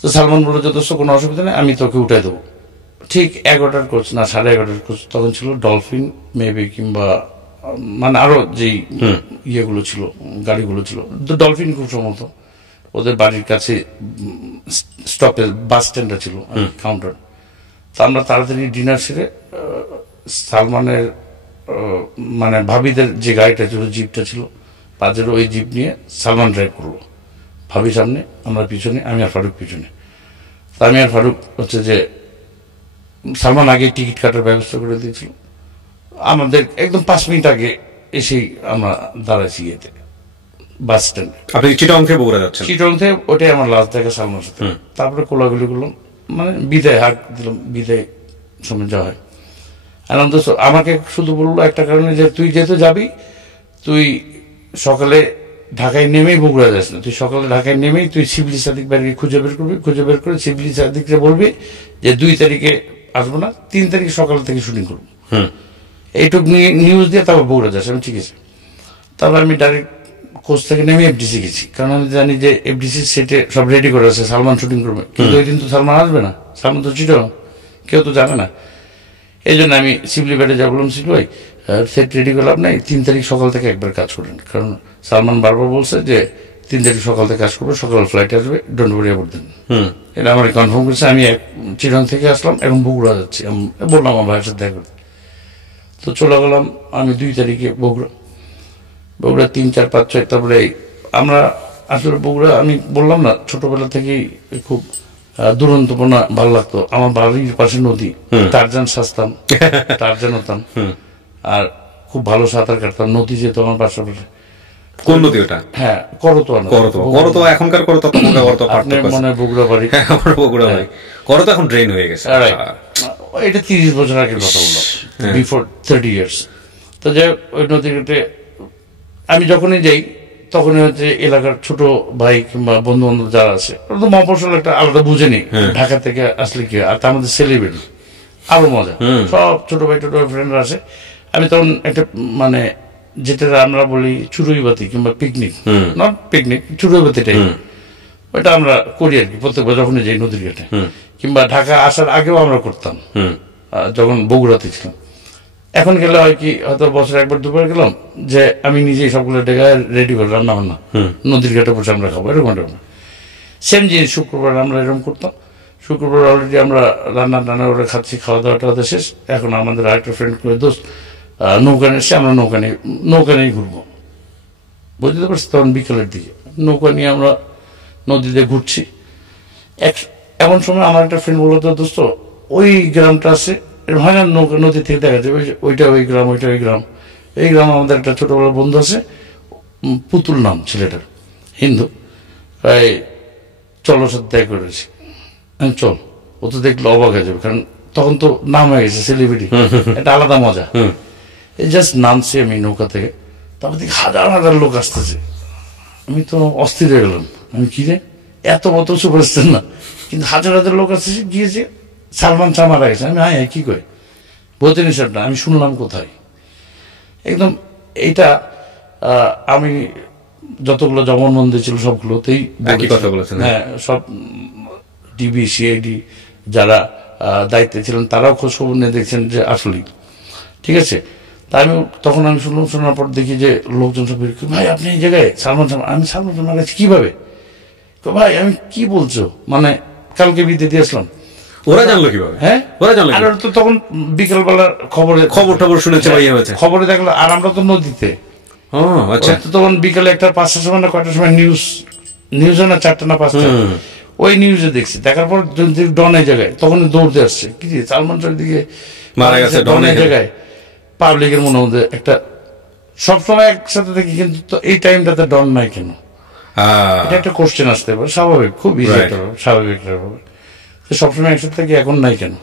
তো সালমান বললো যে দোস্ত কোনো অসুবিধা নেই, আমি তোকে উঠাই দেবো। ঠিক 11টার কোচ না 11:30 কোচ তখন ছিল ডলফিন মেবি, কিংবা মানে আরো যেই ইয়েগুলো ছিল গাড়িগুলো ছিল, ডলফিন খুব সম্ভবত ওদের বাড়ির কাছে স্টপে বাস স্ট্যান্ডটা ছিল কাউন্টার। তো আমরা তাড়াতাড়ি ডিনার সেরে সালমানের মানে ভাবিদের যে গাড়িটা ছিল, জিপটা ছিল পাজেরো, ওই জিপ নিয়ে সালমান ড্রাইভ করলো, ভাবি সামনে, আমরা পিছনে, আমি আর ফারুক পিছনে। তা আমি আর ফারুক হচ্ছে যে সালমান আগে টিকিট কাটার ব্যবস্থা করে দিয়েছিল, আমাদের একদম 5 মিনিট আগে এসেই আমরা দাঁড়াইছি ইয়েতে বাস স্ট্যান্ডে। আপনি চিটং থেকে বগুড়া যাচ্ছেন? চিটং থেকে, ওটাই আমার লাস্ট দেখা সালমানের সাথে। তারপরে কোলাগুলি করলাম, মানে বিদায় হাট দিলাম, বিদায় সময় যাওয়া হয়। আনন্দ আমাকে শুধু বললো একটা কারণে যে তুই যেহেতু যাবি, তুই সকালে ঢাকায় নেমেই বগুড়া যাস না, তুই সকালে ঢাকায় নেমেই তুই শিবলি সাদিক বাড়িকে খুঁজে বের করবি, খুঁজে বের করে শিবলি সাদিককে বলবি যে 2 তারিখে আসবো না, 3 তারিখ সকাল থেকে শুটিং করবো, এইটুক নিউজ দিয়ে তারপর বগুড়া যাস। আমি ঠিক আছে। তারপর আমি ডাইরেক্ট কোচ থেকে নেমে এফডিসি গেছি, কারণ আমি জানি যে এফডিসির সেটে সব রেডি করে আছে, সালমান শুটিং করবে, কিন্তু ওই দিন তো সালমান আসবে না, সালমান তো চিটং, কেউ তো জানে না। এই জন্য আমি শিবলি বেড়ে যা বললাম, শিবলি ভাই সেট রেডি করলাম নাই, 3 তারিখ সকাল থেকে একবার কাজ করেন, কারণ সালমান বারবার বলছে যে 3 তারিখ সকাল থেকে কাজ করবে, সকাল ফ্লাইট আসবে, ডোন্ট ওয়ারি অ্যাবাউট দেন। এটা আমার কনফার্ম করেছে। আমি চিটং থেকে আসলাম, এখন বগুড়া যাচ্ছি, বললাম আমার ভাইয়ের সাথে দেখা করতে। তো চলে গেলাম আমি 2 তারিখে বগুড়া 3, 4, 5, 6। তারপরে আমরা আসলে বগুড়া, আমি বললাম না ছোটবেলা থেকেই খুব দুরন্তপনা ভালো লাগতো। আমার বাড়ির পাশে নদী, টারজান সাজতাম, টারজান হতাম, আর খুব ভালো সাঁতার কাটতাম। নদী যেত আমার পাশাপাশি। কোন নদী ওটা? হ্যাঁ, করতোয়া। করতোয়া এখনকার করতোয়া, আপনার মনে হয় বগুড়া বাড়ি? বগুড়া বাড়ি। করতোয়া এখন ড্রেন হয়ে গেছে। এটা 30 বছর আগের কথা বললাম, বিফোর 30 ইয়ার্স। তো যাই হোক, ওই নদী ঘাটে আমি যখনই যাই তখনই হচ্ছে এলাকার ছোট ভাই কিংবা বন্ধু বান্ধব যারা আছে, ওরা তো মফস্বল একটা আলাদা বুঝেনি, ঢাকা থেকে আসলে কি, আর তার মধ্যে সেলিব্রিটি আরো মজা, সব ছোট ভাই ফ্রেন্ডরা আসে। আমি তখন একটা মানে যেটা আমরা বলি চুরুইবাতি কিংবা পিকনিক, নট পিকনিক, চুরুইবাতি টাইপ, ওইটা আমরা করি আর কি প্রত্যেকবার যখনই যাই নদীর ঘাটে, কিংবা ঢাকা আসার আগেও আমরা করতাম যখন বগুড়াতে ছিলাম। এখন গেলে হয় কি, হয়তো বছর 1-2বার গেলাম, যে আমি নিজেই সবগুলো ডেকে রেডি করে রান্না বান্না নদীর ঘাটে বসে আমরা খাবো, এরকম সেম জিনিস। শুক্রবার আমরা এরকম করতাম। শুক্রবার অলরেডি আমরা রান্না করে খাচ্ছি, খাওয়া দাওয়াটা শেষ। এখন আমাদের আরেকটা ফ্রেন্ড করে দোস্ত নৌকা এসে আমরা নৌকা নিয়ে ঘুরবো, বুঝতে পারছি। তখন বিকেলের দিকে নৌকা নিয়ে আমরা নদীতে ঘুরছি। এমন সময় আমার একটা ফ্রেন্ড বললো, তো দোস্ত ওই গ্রামটা আছে, হয় না নৌকা নদী থেকে দেখা যাবে, ওইটা ওই গ্রাম, ওইটা ওই গ্রাম। এই গ্রাম আমাদের একটা ছোটবেলার বন্ধু আছে, পুতুল নাম ছেলেটার, হিন্দু, চলো সাথে দেখা করেছি। চল, ও তো দেখলে অবাক হয়ে যাবে, কারণ তখন তো নাম হয়ে গেছে সেলিব্রিটি, একটা আলাদা মজা। এই জাস্ট নামছি আমি নৌকা থেকে, তারপর দেখি হাজার হাজার লোক আসতেছে। আমি তো অস্থির হয়ে গেলাম, আমি কি রে, এত মত সুপারস্টার না, কিন্তু হাজার হাজার লোক আসতেছে, গিয়েছে সালমান শাহ মারা গেছে। আমি হ্যাঁ কি কই, বলতে নিষেধ না, আমি শুনলাম কোথায় একদম। এইটা আমি যতগুলো জবানবন্দি ছিল সবগুলোতেই কথা বলেছেন। হ্যাঁ, সব ডিবি সিআইডি যারা দায়িত্বে ছিলেন তারাও খোঁজ খবর নিয়ে দেখছেন যে আসলেই ঠিক আছে। তা তখন আমি শুনলাম, শোনার পর দেখি যে লোকজন সব, ভাই আপনি এই জায়গায় সালমান শাহ, আমি সালমান শাহ মারা গেছে কিভাবে, ভাই আমি কি বলছো, মানে কালকে বিয়ে দিয়ে আসলাম। ওরা জানলো কিভাবে? হ্যাঁ, ওরা জানলো, আর তো তখন বিকেলবেলা খবর শুনেছে, খবরে দেখলো, আর আমরা তো নদীতে। আচ্ছা, তখন বিকেলে একটা 5টার সময় না কয়টার সময় নিউজ হয় না, 4টা না 5টা, ওই নিউজে দেখছি। দেখার পর ডনের জায়গায় তখন দৌড়তে আসছে, কি সালমান শাহের দিকে মারা গেছে ডনের জায়গায়, পাবলিকের মনে মধ্যে একটা সবসময় একসাথে দেখি, কিন্তু এই টাইমটাতে ডন নাই কেন, এটা একটা কোশ্চেন আসতে পারে, স্বাভাবিক, খুব ইজি একটা স্বাভাবিক ব্যাপার। সবসময় একসাথে থাকি, এখন নাই কেন,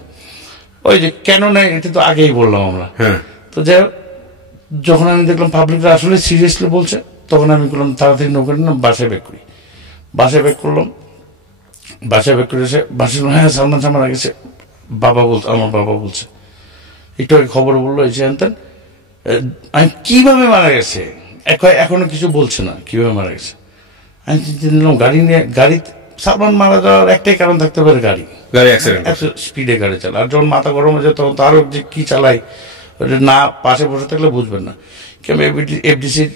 ওই যে কেন নাই এটা তো আগেই বললাম আমরা। তো যাই হোক, যখন আমি দেখলাম পাবলিকরা আসলে সিরিয়াসলি বলছে, তখন আমি করলাম তাড়াতাড়ি নৌকা নিলাম, বাসায় ব্যাক করি। বাসায় ব্যাক করলাম, বাসায় ব্যাক করে এসে বাসায় হ্যাঁ সালমান শাহ মারা গেছে। বাবা বলছে, আমার বাবা বলছে একটু আগে খবর বললো এই জানতেন। আমি কিভাবে মারা গেছে এখনো কিছু বলছে না, কিভাবে মারা গেছে। আমি চিন্তা নিলাম গাড়ি নিয়ে, গাড়ি সালমান মারা যাওয়ার একটাই কারণ থাকতে পারে, গাড়ি স্পিডে গাড়ি চালায়। আর যখন মাথা গরম হয়ে যায় তখন তারও যে কি চালায় না পাশে বসে থাকলে বুঝবেন না। কেন এফডিসির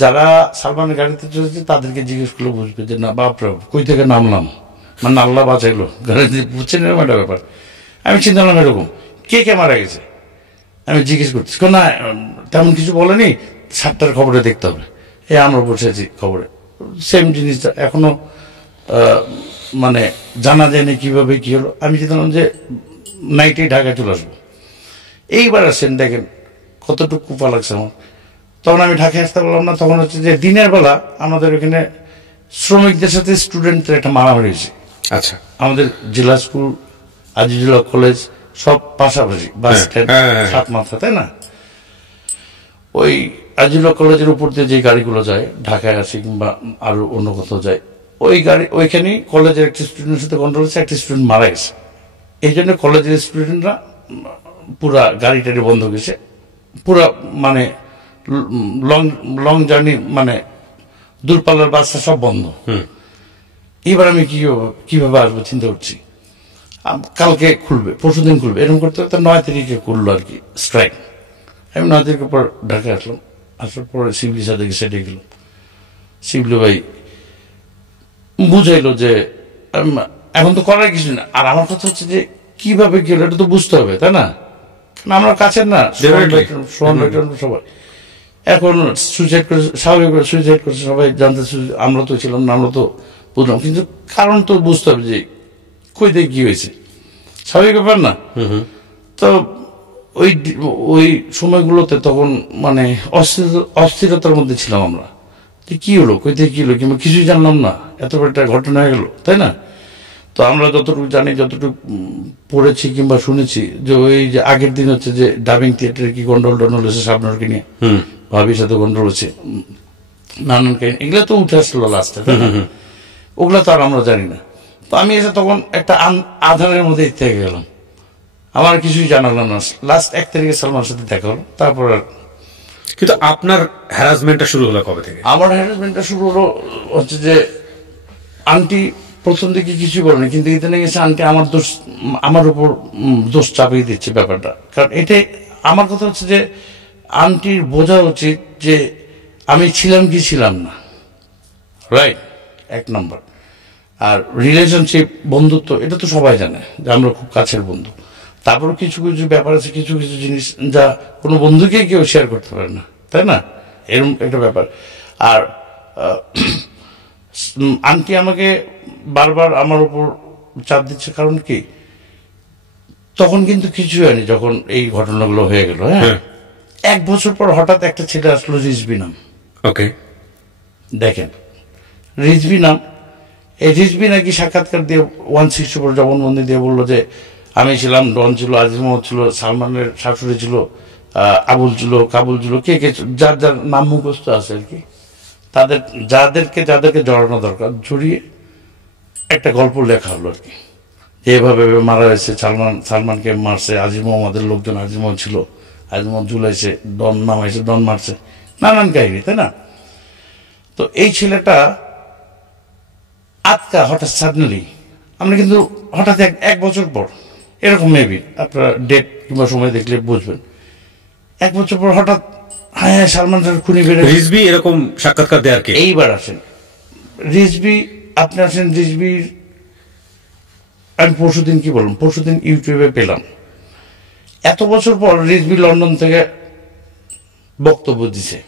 যারা সালমানের গাড়িতে চলেছে তাদেরকে জিজ্ঞেস করলে বুঝবে যে না বাপরে কই থেকে নামলাম, মানে আল্লাহ বাঁচাইলো গাড়িতে, বুঝছেন এরকম একটা ব্যাপার। আমি চিন্তা করলাম এরকম কে কে মারা গেছে, আমি জিজ্ঞেস করছি না তেমন কিছু বলেনি, 7টার খবরে দেখতে হবে। আমরা বসেছি খবরে, সেম জিনিসটা এখনো মানে জানা যায়নি কিভাবে কি হলো। আমি চিন্তালাম যে নাইটেই ঢাকায় চলে আসবো। এইবার আসেন দেখেন কতটুকু কুপা লাগছে আমার। তখন আমি ঢাকায় আসতে পারলাম না, তখন হচ্ছে যে দিনের বেলা আমাদের ওখানে শ্রমিকদের সাথে স্টুডেন্টদের একটা মারামারি হয়েছে। আচ্ছা, আমাদের জেলা স্কুল, আজিজুল্লাহ কলেজ সব পাশাপাশি, বাস স্ট্যান্ড 7 মাথা, তাই না? ওই আজিজুল্লাহ কলেজের উপর দিয়ে যে গাড়িগুলো যায় ঢাকায় আসে কিংবা আরো অন্য কোথাও যায়, ওই গাড়ি ওইখানেই কলেজের একটা স্টুডেন্টের সাথে গন্ডগোল হচ্ছে, একটা স্টুডেন্ট মারা গেছে। এই জন্য কলেজের স্টুডেন্টরা পুরা গাড়িটারি বন্ধ গেছে, পুরা মানে লং জার্নি, মানে দূরপাল্লার বাসটা সব বন্ধ। এবার আমি কিভাবে আসবো চিন্তা করছি। কালকে খুলবে, পরশুদিন খুলবে, এরকম করতে করতে 9 তারিখে করলো আর কি স্ট্রাইক। আমি 9 তারিখের পর ঢাকায় আসলাম, আসার পরে সিভিলি সাথে সেটে গেল। সিভিলি ভাই বুঝাইলো যে এখন তো করার কিছু না। আর আমার কথা হচ্ছে যে কিভাবে গেল এটা তো বুঝতে হবে, তাই না? কারণ আমরা কাছের না, সবাই এখন সুইসাইড করেছে, স্বাভাবিক সুইসাইড করছে সবাই জানতে, আমরা তো ছিলাম না, আমরা তো বুঝলাম, কিন্তু কারণ তো বুঝতে হবে যে কই থেকে কি হয়েছে, স্বাভাবিক ব্যাপার না? তো ওই সময়গুলোতে তখন মানে অস্থিরতার মধ্যে ছিলাম আমরা, যে কি হলো, কই থেকে কি হলো, কিংবা কিছুই জানলাম না, এত বড় একটা ঘটনা হয়ে গেল, তাই না? তো আমরা যতটুকু জানি, যতটুকু পড়েছি কিংবা শুনেছি, যে ওই যে আগের দিন হচ্ছে যে ডাবিং থিয়েটারে কি গন্ডল হয়েছে শাবনূরকে নিয়ে, ভাবির সাথে গন্ডল হয়েছে, নানান কাহিনী, এগুলো তো উঠে আসলো লাস্টে, তাই না? ওগুলো তো আর আমরা জানি না। তো আমি এসে তখন একটা আধারের মধ্যে থেকে গেলাম, আমার কিছুই জানালাম না। লাস্ট 1 তারিখে সালমানের সাথে দেখা হলো, তারপর আর। কিন্তু আপনার হ্যারাসমেন্টটা শুরু হলো কবে থেকে? আমার হ্যারাসমেন্টটা শুরু হলো হচ্ছে যে আন্টি প্রথম দিকে কিছু বলেনি, কিন্তু ইদানিং এসে আন্টি আমার উপর দোষ চাপিয়ে দিচ্ছে ব্যাপারটা। কারণ এটাই আমার কথা হচ্ছে যে আন্টির বোঝা উচিত যে আমি ছিলাম কি ছিলাম না, রাইট? 1 নম্বর। আর রিলেশনশিপ, বন্ধুত্ব, এটা তো সবাই জানে যে আমরা খুব কাছের বন্ধু। তারপর কিছু কিছু ব্যাপার আছে, কিছু কিছু জিনিস যা কোনো বন্ধুকে কেউ শেয়ার করতে পারে না, তাই না? এরকম একটা ব্যাপার। আর আন্টি আমাকে বারবার আমার উপর চাপ দিচ্ছে, কারণ কি তখন কিন্তু কিছু হয়নি যখন এই ঘটনাগুলো হয়ে গেল। হ্যাঁ, 1 বছর পর হঠাৎ একটা ছেলে আসলো, রিজভি নাম। ওকে, দেখেন রিজভি নাম, এই রিজভি নাকি সাক্ষাৎকার দিয়ে 164 জবানবন্দি দিয়ে বললো যে আমি ছিলাম, ডন ছিল, আজিজ মোহাম্মদ ছিল, সালমানের শাশুড়ি ছিল, আবুল ছিল, কাবুল ছিল, কে কে যার যার নাম মুখস্থ আছে আর কি, তাদের যাদেরকে জড়ানো দরকার জড়িয়ে একটা গল্প লেখা হলো আর কি, এভাবে মারা হয়েছে, সালমানকে মারছে, আজিজ মোহাম্মদের লোকজন, আজিজ মোহাম্মদ ছিল, আজিজ মোহাম্মদ ঝুলাইছে, ডন নামাইছে, ডন মারছে, নানান কাহিনী, তাই না? তো এই ছেলেটা আজকা হঠাৎ সাডেনলি, আমরা কিন্তু হঠাৎ 1 বছর পর এরকম, মেবি আপনারা ডেট কিংবা সময় দেখলে বুঝবেন, 1 বছর পর হঠাৎ হ্যাঁ সালমান শাহ খুনি বেড়ে। রিজভি এরকম সাক্ষাৎকার দেয়ার কে? এইবার আসেন রিজভি, আপনি আসেন রিজভির, আমি পরশুদিন কি বললাম, পরশুদিন ইউটিউবে পেলাম, এত বছর পর রিজভি লন্ডন থেকে বক্তব্য দিছে,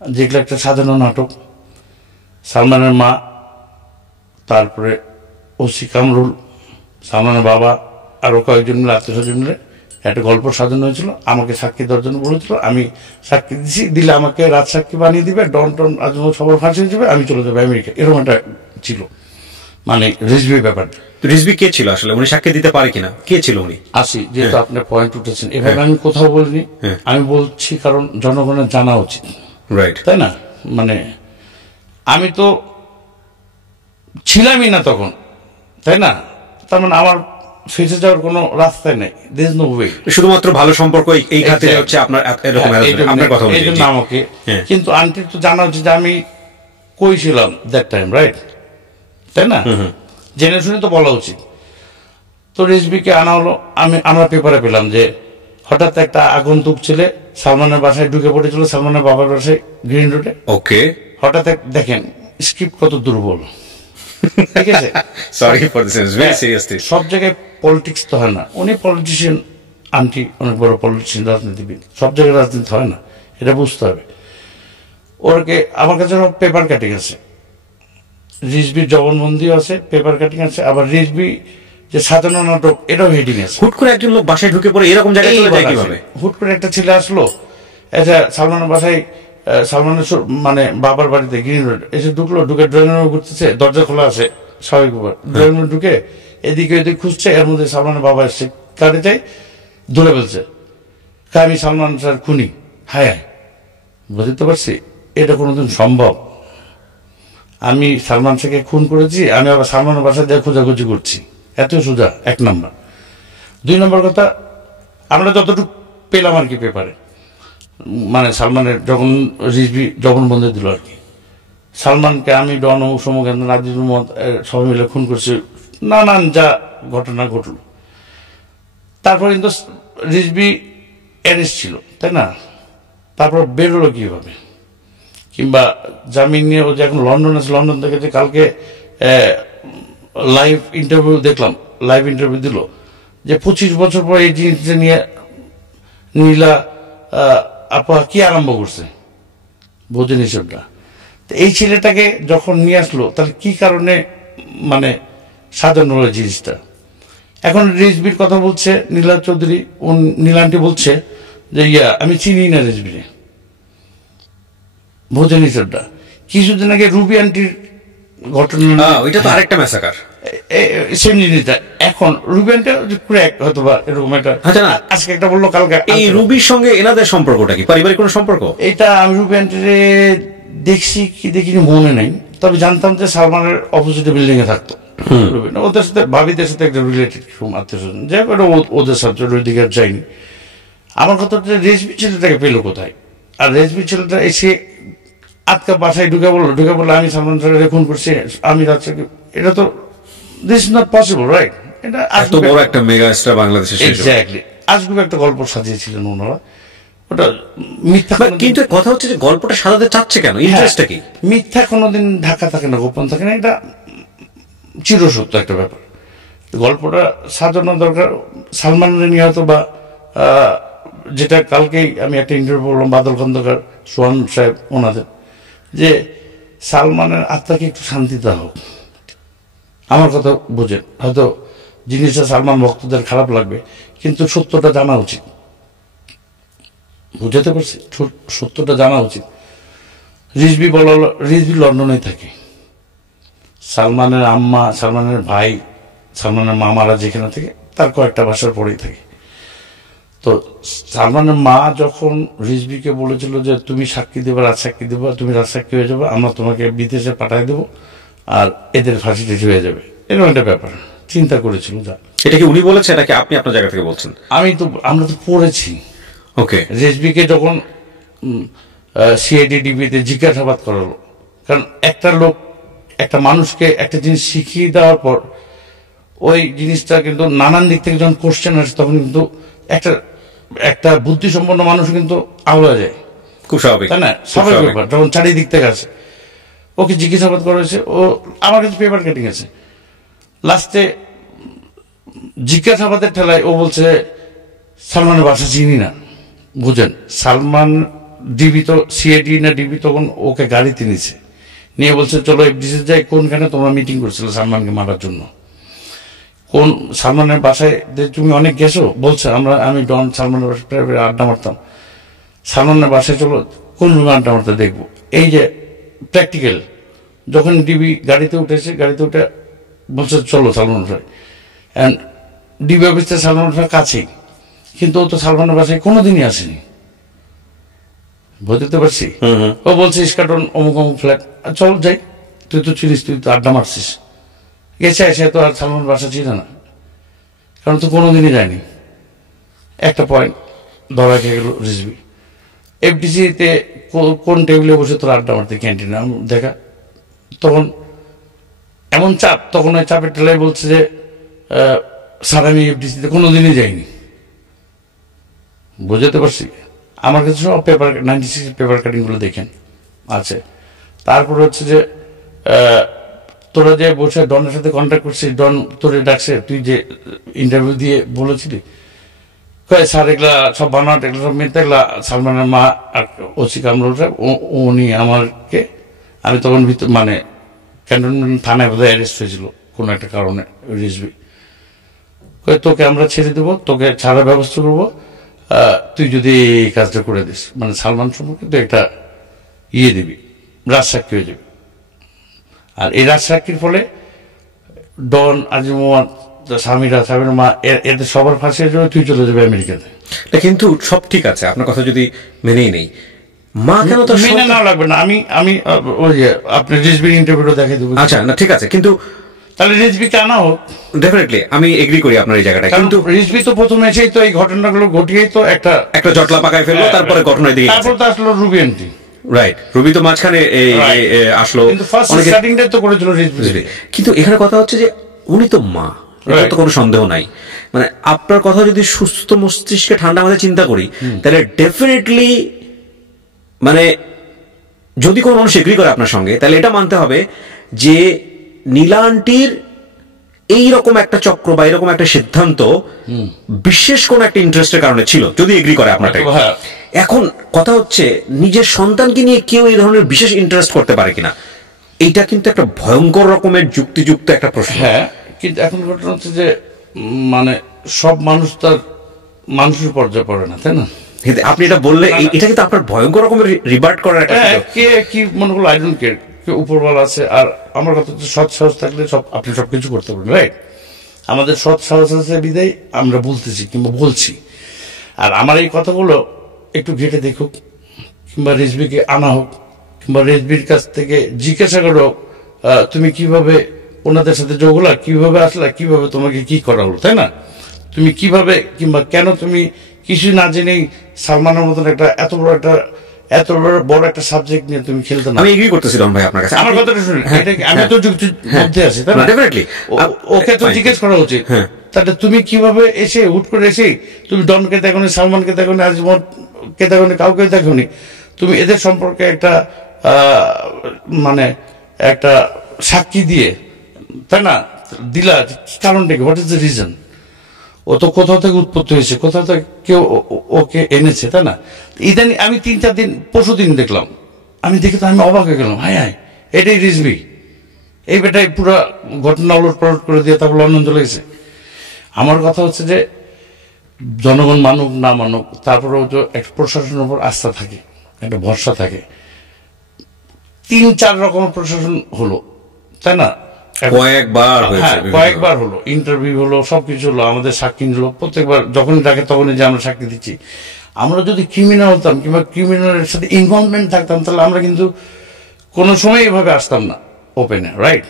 যেগুলো একটা সাজানো নাটক। সালমানের মা, তারপরে ওসি কামরুল, সালমানের বাবা, আরো কয়েকজন মিলে, আত্মীয় স্বজন মিলে একটা গল্প সাজানো হয়েছিল, আমাকে সাক্ষী দেওয়ার জন্য বলেছিল, আমি সাক্ষী দিছি, দিলে আমাকে রাত সাক্ষী বানিয়ে দিবে, ডন টন আজমল সবার ফাঁসি হয়ে যাবে, আমি চলে যাবো আমেরিকা, এরকম একটা ছিল মানে রিজভি ব্যাপারটা। রিজভি কে ছিল আসলে, উনি সাক্ষী দিতে পারে কিনা, কে ছিল উনি? আসি, যেহেতু আপনার পয়েন্ট উঠেছেন, এভাবে আমি কোথাও বলিনি, আমি বলছি কারণ জনগণের জানা উচিত, রাইট, তাই না? মানে আমি তো ছিলামই না তখন, তাই না? তার মানে আমার ফেসে যাওয়ার কোনো রাস্তায় নেই, দেয়ার ইজ নো ওয়ে। শুধুমাত্র ভালো সম্পর্ক এই খাতিরে হচ্ছে আপনার এরকম আপনার কথা এই জন্য আমাকে, কিন্তু আন্টির তো জানা হচ্ছে যে আমি কই ছিলাম দ্যাট টাইম, রাইট? তাই না? জেনে শুনে তো বলা উচিত। তো রেজবিকে আনা হলো, আমরা পেপারে পেলাম যে হঠাৎ একটা আগন্তুক ছেলে সালমানের বাসায় ঢুকে পড়েছিল, সালমানের বাবার বাসায় গ্রিন রোডে। ওকে, হঠাৎ দেখেন স্ক্রিপ্ট কত দুর্বল, ঠিক আছে? Sorry for this, very seriously. সব জায়গায় পলিটিক্স তো হয় না, উনি পলিটিশিয়ান, আন্টি অনেক বড় পলিটিশিয়ান, রাজনীতিবিদ, সব জায়গায় রাজনীতি হয় না, এটা বুঝতে হবে। ওরকে আমার কাছে পেপার কাটিং আছে, রিজবির জবানবন্দিও আছে, পেপার কাটিং আছে, আবার রিজবি যে সাজানো নাটক এটাও হেডিং আছে। হুট করে একজন লোক বাসায় ঢুকে পড়ে এরকম জায়গায় চলে যায় কিভাবে? হুট করে একটা ছেলে আসলো, এটা সালমানের বাসায়, সালমানের মানে বাবার বাড়িতে গ্রিন রোড এসে ঢুকলো, ঢুকে ড্রয়িং রুমে ঘুরতেছে, দরজা খোলা আছে স্বাভাবিক ব্যাপার, ড্রয়িং রুমে ঢুকে এদিকে ওদিকে খুঁজছে, এর মধ্যে সালমানের বাবা এসছে, কাটে যাই ধরে ফেলছে, আমি সালমান স্যার খুনি। হায় হায়, বুঝতে পারছি এটা কোনোদিন সম্ভব? আমি সালমান শাহকে খুন করেছি, আমি আবার সালমানের বাসায় দিয়ে খোঁজাখুঁজি করছি, এত সোজা? এক নম্বর। 2 নম্বর কথা, আমরা যতটুকু পেলাম আর কি পেপারে, মানে সালমানের যখন রিজভি জবানবন্দি দিল আর কি, সালমানকে আমি ডন অমুক সমুক নাজির মোহাম্মদ সবাই মিলে খুন করছি, নানান যা ঘটনা ঘটল। তারপর কিন্তু রিজভি অ্যারেস্ট ছিল, তাই না? তারপর বেরোলো কিভাবে, কিংবা জামিন নিয়ে ও যে এখন লন্ডন আছে, লন্ডন থেকে যে কালকে লাইভ ইন্টারভিউ দেখলাম, লাইভ ইন্টারভিউ দিল যে 25 বছর পর এই জিনিসটা নিয়ে নীলা আপা কি আরম্ভ করছে, বোঝেন হিসেবটা। তো এই ছেলেটাকে যখন নিয়ে আসলো, তাহলে কি কারণে মানে সাজানো হলো জিনিসটা? এখন রিজবির কথা বলছে নীলা চৌধুরী, নীলান্টি বলছে যে আমি চিনি না রিজবিরে, বোঝেন হিসেবটা। কিছুদিন আগে রুবি আন্টির ঘটনা, ওইটা তো আরেকটা ম্যাসাকার, সেম জিনিসটা। এখন রুবি আন্টি ক্র্যাক হয়তো বা এরকম একটা, আজকে একটা বললো কালকে। এই রুবির সঙ্গে এনাদের সম্পর্কটা কি পারিবারিক কোনো সম্পর্ক? এটা আমি রুবি আন্টিরে দেখছি কি দেখিনি মনে নেই, তবে জানতাম যে সালমানের অপোজিটে বিল্ডিং এ থাকতো। ওদের সাথে ভাবিদের সাথে একটা রিলেটেড আত্মীয় স্বজন, যাই হোক ওদের সাথে ওই দিকে যায়নি। আমার কথা হচ্ছে রেজবি ছেলেটাকে পেলো কোথায়? আর রেজবি ছেলেটা এসে আটকা বাসায় ঢুকে বললো আমি সালমান শাহকে খুন করছি, আমি রাজশাহী, এটা তো this is not possible, right? এটা এত বড় একটা মেগা স্টার বাংলাদেশে, এক্স্যাক্টলি আজগুবি একটা গল্প সাজিয়েছিলেন ওনারা, ওটা মিথ্যা। কিন্তু কথা হচ্ছে যে গল্পটা সাজাতে চাচ্ছে কেন, ইন্টারেস্টটা কি? মিথ্যা কোনোদিন ঢাকা থাকে না, গোপন থাকে না, এটা চিরসত্য একটা ব্যাপার। গল্পটা সাজানো দরকার। সালমানের নিয়ে হয়তো বা যেটা কালকেই আমি একটা ইন্টারভিউ বললাম বাদল খন্দকার, সোহান সাহেব, ওনাদের, যে সালমানের আত্মাকে একটু শান্তি দেওয়া হোক। আমার কথা বুঝেন, হয়তো জিনিসটা সালমান ভক্তদের খারাপ লাগবে, কিন্তু সত্যটা জানা উচিত, বুঝতে পারছি, সত্যটা জানা উচিত। রিজভি লন্ডনে থাকে, সালমানের আম্মা, সালমানের ভাই, সালমানের মামারা যেখানে থেকে তার কয়েকটা বাসার পরেই থাকে। তো সালমানের মা যখন রিজভিকে বলেছিল যে তুমি সাক্ষী দেবে, রাজ সাক্ষী দেবে, তুমি রাজ সাক্ষী হয়ে যাবে, আমরা তোমাকে বিদেশে পাঠিয়ে দেবো আর এদের ফাঁসি টেসি হয়ে যাবে, এরকম একটা ব্যাপার চিন্তা করেছিল। যা এটা কি উনি বলেছেন নাকি আপনি আপনার জায়গা থেকে বলছেন? আমরা তো পড়েছি। ওকে, রিজভিকে যখন সিআইডি ডিবিতে জিজ্ঞাসাবাদ করালো, কারণ একটা লোক একটা মানুষকে একটা জিনিস শিখিয়ে দেওয়ার পর ওই জিনিসটা কিন্তু নানান দিক থেকে যখন কোশ্চেন আসে, তখন কিন্তু একটা বুদ্ধিসম্পন্ন মানুষ কিন্তু আওড়া যায়, খুব স্বাভাবিক, তাই না? স্বাভাবিক ব্যাপার। যখন চারিদিক থেকে আসে, ওকে জিজ্ঞাসাবাদ করা হয়েছে, ও আমার কাছে পেপার কাটিং আছে, লাস্টে জিজ্ঞাসাবাদের ঠেলায় ও বলছে সালমানের বাসা চিনি না। বুঝেন, সালমান ডিবি তো সিআইডি না ডিবি তখন ওকে গাড়িতে নিছে, নিয়ে বলছে চলো এফডিসি যাই, কোনখানে তোমরা মিটিং করছিল সালমানকে মারার জন্য, কোন সালমানের বাসায় তুমি অনেক গেছো, বলছে আমি ডন সালমানের বাসায় আড্ডা মারতাম, সালমানের বাসায় চলো, কোন রুমে আড্ডা মারতে দেখবো। এই যে প্র্যাকটিক্যাল, যখন ডিবি গাড়িতে উঠেছে, গাড়িতে উঠে বলছে চলো সালমান ভাই, অ্যান্ড ডিবি অফিসটা সালমান ভাই কাছেই, কিন্তু ও তো সালমানের বাসায় কোনোদিনই আসেনি, বুঝতে পারছি। ও বলছে ইস্কাটন অমুক অমুক ফ্ল্যাট, চল যাই, তুই তো চিনিস, তুই তো আড্ডা মারছিস, গেছে, এসে তো আর সালমান বাসা ছিল না, কারণ তো কোনোদিনই যায়নি। একটা পয়েন্ট ধরা খেয়ে গেল রিজভি। এফডিসিতে কোন টেবিলে বসে তোর আড্ডা মারতে, ক্যান্টিনে দেখা। তখন এমন চাপ, তখন ওই চাপের টেলায় বলছে যে স্যার আমি এফডিসিতে কোনোদিনই যাইনি। বুঝতে পারছি? আমার কাছে সব পেপার 96 পেপার কাটিংগুলো দেখেন আছে। তারপর হচ্ছে যে তোরা যে বসে ডনের সাথে কন্ট্যাক্ট করছিস, ডন তোরে ডাকছে, তুই যে ইন্টারভিউ দিয়ে বলেছিলি স্যার এগুলা সব বানাট, এগুলো সব মিথ্যা, এগুলা সালমানের মা আর ওসি কামরুল সাহেব উনি আমাকে, আমি তখন মানে ক্যান্টনমেন্ট থানায় বোধহয় অ্যারেস্ট হয়েছিল কোনো একটা কারণে রিজভি। তোকে আমরা ছেড়ে দেবো, তোকে ছাড়ার ব্যবস্থা করবো, তুই যদি এই কাজটা করে দিস, মানে সালমান সম্পর্কে তুই একটা ইয়ে দিবি, রাজসাক্ষী হয়ে যাবে। আর এই রাজসাক্ষীর ফলে ডন, আজিম মোহাম্মদ, স্বামীরা, স্বামীর মা, এদের সবার ফাঁসি হয়ে যাবে, তুই চলে যাবে আমেরিকাতে। কিন্তু সব ঠিক আছে, আপনার কথা যদি মেনেই নেই, মা কেন তো মেনে না লাগবে না। আমি ওই যে আপনি রিজভির ইন্টারভিউটা দেখে দেবো। আচ্ছা না, ঠিক আছে, কিন্তু তাহলে রিজভিকে আনা হোক। ডেফিনেটলি আমি এগ্রি করি আপনার এই জায়গাটা, কিন্তু রিজভি তো প্রথমে এসেই তো এই ঘটনাগুলো ঘটিয়েই তো একটা জটলা পাকায় ফেললো, তারপরে ঘটনায় দিকে তারপর তো আসলো রুবি এন্ট্রি। রাইট, রবি তো মাঝখানে আসলো, কিন্তু এখানে কথা হচ্ছে যে উনি তো মা, এটা তো কোনো সন্দেহ নাই। মানে আপনার কথা যদি সুস্থ মস্তিষ্কে ঠান্ডা মাথায় চিন্তা করি, তাহলে ডেফিনেটলি মানে যদি কোনো মানুষ এগ্রি করে আপনার সঙ্গে, তাহলে এটা মানতে হবে যে নীলা আন্টির এইরকম একটা চক্র বা এরকম একটা সিদ্ধান্ত বিশেষ কোন একটা ইন্টারেস্টের কারণে ছিল, যদি এগ্রি করে আপনাকে। এখন কথা হচ্ছে নিজের সন্তানকে নিয়ে কেউ এই ধরনের বিশেষ ইন্টারেস্ট করতে পারে কিনা, এইটা কিন্তু একটা ভয়ঙ্কর রকমের যুক্তিযুক্ত একটা প্রশ্ন। হ্যাঁ, কিন্তু এখন ঘটনা হচ্ছে যে মানে সব মানুষ তার মানুষের পর্যায়ে পড়ে না, তাই না? আপনি এটা বললে এটা কিন্তু আপনার ভয়ঙ্কর রকমের রিভার্ট করার একটা, কে কি মনে করলো আই ডোন্ট কেয়ার, উপরওয়ালা আছে। আর আমার কথা হচ্ছে সৎ সাহস থাকলে আপনি সবকিছু করতে পারেন, রাইট? আমাদের সৎ সাহস আছে বিদায় আমরা বলতেছি কিংবা বলছি। আর আমার এই কথাগুলো একটু ঘেটে দেখুক, কিংবা রেজবিকে আনা হোক, কিংবা রেজবির কাছ থেকে জিজ্ঞাসা করো তুমি কিভাবে ওনাদের সাথে যোগ হলা, কিভাবে আসলা, কিভাবে তোমাকে কি করা হলো, তাই না? তুমি কিভাবে কিংবা কেন তুমি কিছু না জেনেই সালমানের মতন একটা এত বড় একটা সাবজেক্ট নিয়ে তুমি খেলতে না। আমি এগ্রি করতেছিলাম ভাই আপনার কাছে, আমার কথাটা শুনুন। আমি তো যুক্তির মধ্যে আছি, তাই না? ডেফিনেটলি ওকে তো জিজ্ঞেস করা উচিত, তাহলে তুমি কিভাবে এসে হুট করে এসে তুমি ডনকে দেখোনি, সালমানকে দেখোনি, আজিমকে দেখোনি, কাউকে দেখোনি, তুমি এদের সম্পর্কে একটা মানে একটা সাক্ষী দিয়ে, তাই না, দিলা, কারণটা কি, হোয়াট ইজ দ্য রিজন? ও তো কোথাও থেকে উৎপত্তি হয়েছে, কোথাও থেকে কেউ ওকে এনেছে, তাই না? ইদানি আমি 3-4 দিন, পরশু দিন দেখলাম, আমি দেখে তো আমি অবাক হয়ে গেলাম, হায় এটাই রিজভি, এই বেটাই পুরো ঘটনা উলট পালট করে দিয়ে তারপর লন্ডন চলে গেছে। আমার কথা হচ্ছে যে জনগণ মানুক না মানুক, তারপরেও তো একটা প্রশাসনের উপর আস্থা থাকে, একটা ভরসা থাকে। 3-4 রকমের প্রশাসন হলো, তাই না? কয়েকবার হলো, ইন্টারভিউ হলো, সবকিছু হলো, আমাদের সাক্ষী হলো, প্রত্যেকবার যখনই ডাকে তখনই যে আমরা সাক্ষী দিচ্ছি। আমরা যদি ক্রিমিনাল হতাম কিংবা ক্রিমিনালের সাথে ইনভলভমেন্ট থাকতাম, তাহলে আমরা কিন্তু কোনো সময় এভাবে আসতাম না ওপেনে, রাইট?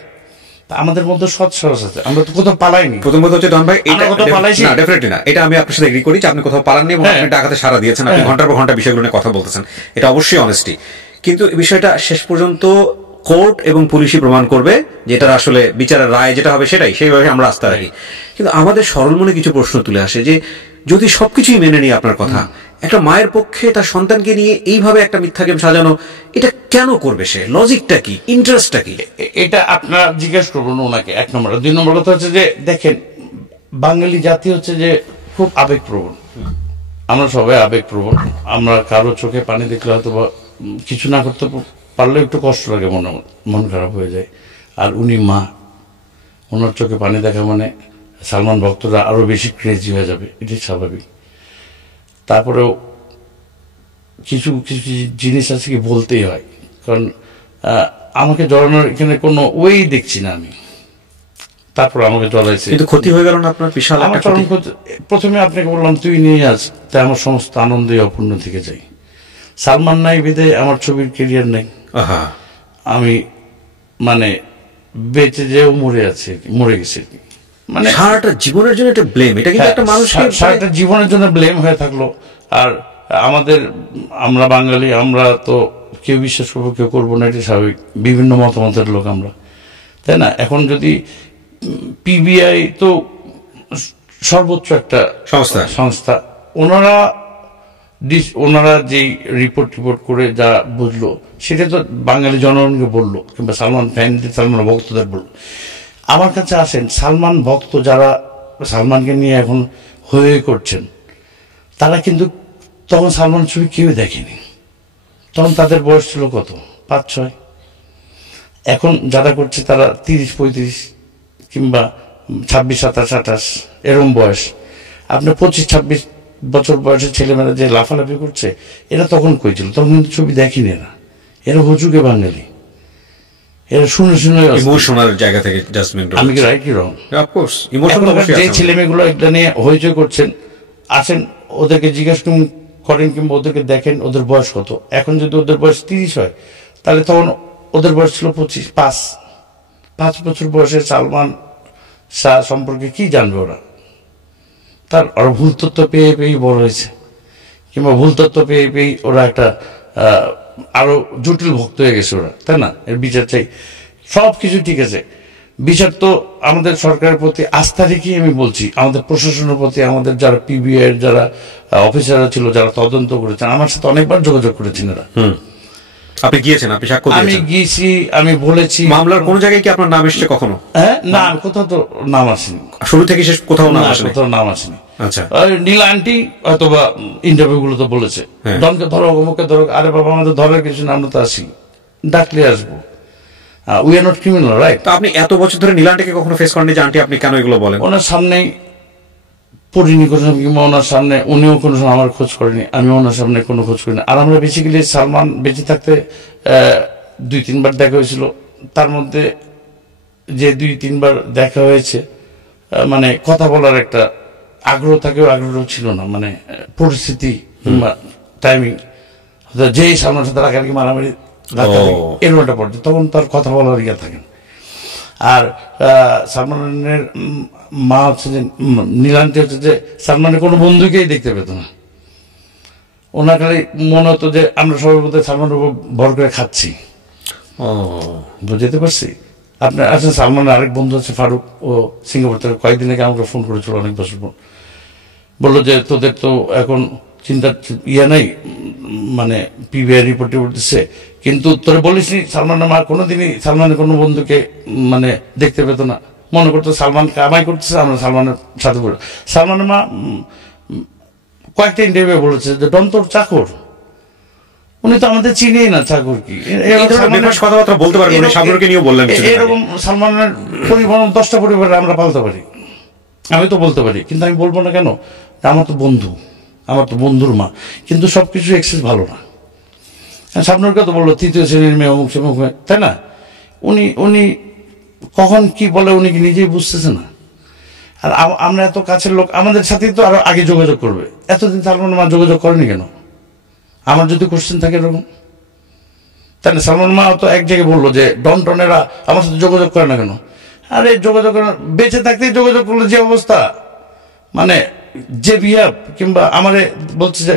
আমাদের মধ্যে সৎ সাহস আছে, আমরা তো কোথাও পালাইনি। প্রথম কথা হচ্ছে ডন ভাই, এটা পালাইছি না, ডেফিনেটলি না, এটা আমি আপনার সাথে এগ্রি করি যে আপনি কোথাও পালাননি এবং আপনি ডাকাতে সাড়া দিয়েছেন, আপনি ঘন্টার পর ঘন্টা বিষয়গুলো নিয়ে কথা বলতেছেন, এটা অবশ্যই অনেস্টি। কিন্তু বিষয়টা শেষ পর্যন্ত কোর্ট এবং পুলিশই প্রমাণ করবে যে এটার আসলে বিচারের রায় যেটা হবে সেটাই, সেইভাবে আমরা আস্থা রাখি। কিন্তু আমাদের সরল মনে কিছু প্রশ্ন তুলে আসে যে যদি সবকিছুই মেনে নিই আপনার কথা, একটা মায়ের পক্ষে তার সন্তানকে নিয়ে এইভাবে একটা মিথ্যা গেম সাজানো, এটা কেন করবে সে? লজিকটা কি, ইন্টারেস্টটা কি? এটা আপনারা জিজ্ঞেস করবেন ওনাকে, 1 নম্বর। 2 নম্বর কথা হচ্ছে যে দেখেন, বাঙালি জাতি হচ্ছে যে খুব আবেগপ্রবণ, আমরা সবাই আবেগপ্রবণ। আমরা কারো চোখে পানি দেখলে হয়তো কিছু না করতে পারলে একটু কষ্ট লাগে, মন খারাপ হয়ে যায়। আর উনি মা, ওনার চোখে পানি দেখা মানে সালমান ভক্তরা আরো বেশি ক্রেজি হয়ে যাবে, এটাই স্বাভাবিক। তারপরেও কিছু কিছু জিনিস আছে কি বলতেই হয়, কারণ আমাকে জড়ানোর এখানে কোনো ওয়েই দেখছি না আমি। তারপর আমাকে জড়াইছে, কিন্তু ক্ষতি হয়ে গেল না আপনার? বিশাল আমার চরম ক্ষতি। প্রথমে আপনাকে বললাম তুই নিয়ে আস, তাই আমার সমস্ত আনন্দই অপূর্ণ থেকে যাই। সালমান নাই বিদে আমার ছবির ক্যারিয়ার নেই। আমি মানে বেঁচে যেও মরে গেছে। মানে সারাটা জীবনের জন্য একটা ব্লেম, এটা কিন্তু একটা মানুষকে সারাটা জীবনের জন্য ব্লেম হয়ে থাকলো। আর আমরা বাঙালি, আমরা তো কেউ বিশ্বাস করবো কেউ করবো না, এটা স্বাভাবিক, বিভিন্ন মতামতের লোক আমরা, তাই না? এখন যদি পিবিআই তো সর্বোচ্চ একটা সংস্থা, ওনারা যেই রিপোর্ট করে যা বুঝলো সেটা তো বাঙালি জনগণকে বললো, কিংবা সালমান ভক্তদের বললো। আমার কাছে আসেন সালমান ভক্ত যারা সালমানকে নিয়ে এখন হয়ে করছেন, তারা কিন্তু তখন সালমান ছবি কেউ দেখেনি। তখন তাদের বয়স ছিল কত, 5-6। এখন যারা করছে তারা 30-35 কিংবা 26-27-28 এরকম বয়স। আপনার 25-26 বছর বয়সের ছেলেমেয়েরা যে লাফালাফি করছে, এরা তখন কই ছিল? তখন কিন্তু ছবি দেখেনি এরা হুজুগে বাঙালি, এরা শুনে ইমোশনাল জায়গা থেকে জাজমেন্ট। আমি কি রাইট কি রং? Of course emotion. যে ছেলে মেয়েগুলো এটা নিয়ে হইচই করছেন, আসেন ওদেরকে জিজ্ঞাসা করেন কিংবা ওদেরকে দেখেন ওদের বয়স কত। এখন যদি ওদের বয়স 30 হয়, তাহলে তখন ওদের বয়স ছিল 5 বছর বয়সে সালমান শাহ সম্পর্কে কি জানবে ওরা? ওরা ভুল তথ্য পেয়েই বড় হয়েছে, কিংবা ভুল তথ্য পেয়েই ওরা একটা আরো জটিল ভক্ত হয়ে গেছে ওরা, তাই না? এর বিচার চাই, সব কিছু ঠিক আছে, বিচার তো আমাদের সরকারের প্রতি আস্থা রেখেই আমি বলছি, আমাদের প্রশাসনের প্রতি, আমাদের যারা পিবিআই এর যারা অফিসাররা ছিল, যারা তদন্ত করেছেন, আমার সাথে অনেকবার যোগাযোগ করেছেন এরা। আপনি গিয়েছেন, আপনি সাক্ষ্য দিয়েছেন? আমি গিয়েছি, আমি বলেছি। মামলার কোন জায়গায় কি আপনার নাম এসেছে কখনো? হ্যাঁ, না, কোথাও তো নাম আসেনি, শুরু থেকে শেষ কোথাও নাম আসেনি? কোথাও নাম আসেনি। আচ্ছা, নীলা আন্টি হয়তোবা ইন্টারভিউ গুলো তো বলেছে, ডনকে ধরো, অমুকে ধরো। আরে বাবা, আমাদের ধরার কিছু না, আমরা তো আসি, ডাকলে আসবো। We are not criminal, right? তো আপনি এত বছর ধরে নীলা আন্টিকে কখনো ফেস করেননি যে আন্টি আপনি কেন এগুলো বলেন? ওনার সামনেই পড়িনি কোনো সময়, কিংবা ওনার সামনে উনিও কোনো সময় আমার খোঁজ করেনি, আমি ওনার সামনে কোনো খোঁজ করিনি। আর আমরা বেসিক্যালি সালমান বেঁচে থাকতে 2-3 বার দেখা হয়েছিল, তার মধ্যে যে 2-3 বার দেখা হয়েছে, মানে কথা বলার একটা আগ্রহ থাকেও আগ্রহ ছিল না, মানে পরিস্থিতি কিংবা টাইমিং, যেই সালমানের সাথে রাখার কি মারামারি এরকম একটা পর্যায়ে, তখন তার কথা বলার ইয়ে থাকেন। আর সালমানের মা হচ্ছে যে নীলান্তি হচ্ছে যে সালমানের কোনো বন্ধুকেই দেখতে পেত না। ওনার খালি মনে হতো যে আমরা সবাই বোধহয় সালমানের উপর ভর করে খাচ্ছি। বুঝতে পারছি। আপনার আছেন সালমানের আরেক বন্ধু আছে ফারুক, ও সিঙ্গাপুর থেকে কয়েকদিন আগে আমাকে ফোন করেছিল, অনেক বছর পর। বললো যে তোদের তো এখন চিন্তার নেই, মানে পিবিআই রিপোর্ট দিচ্ছে, কিন্তু তোরা বলিস নি সালমানের মা কোনোদিনই সালমানের কোনো বন্ধুকে মানে দেখতে পেত না, মনে করতো সালমান কামাই করতেছে, আমরা সালমানের সাথে পড়ে। সালমানের মা কয়েকটা ইন্টারভিউ বলেছে যে ডন তোর চাকর, উনি তো আমাদের চিনেই না চাকর কি। কথাবার্তা বলতে পারেন, এরকম সালমানের পরিবার 10টা পরিবারে আমরা পালতে পারি, আমি তো বলতে পারি, কিন্তু আমি বলবো না কেন? আমার তো বন্ধু, আমার তো বন্ধুর মা। কিন্তু সবকিছু এক্সেস ভালো না। সামনের কথা বললো 3য় শ্রেণীর মেয়ে, অমুক সেমুক, তাই না? উনি কখন কি বলে উনি কি নিজেই বুঝতেছে না? আর আমরা এত কাছের লোক, আমাদের সাথেই তো আরো আগে যোগাযোগ করবে। এতদিন সালমান মা যোগাযোগ করেনি কেন? আমার যদি কোশ্চেন থাকে এরকম, তাই না? সালমান মা তো এক জায়গায় বললো যে ডনেরা আমার সাথে যোগাযোগ করে না কেন? আরে যোগাযোগ করে, বেঁচে থাকতেই যোগাযোগ করলো, যে অবস্থা, মানে যে বিহেভ, কিংবা আমারে বলছে যে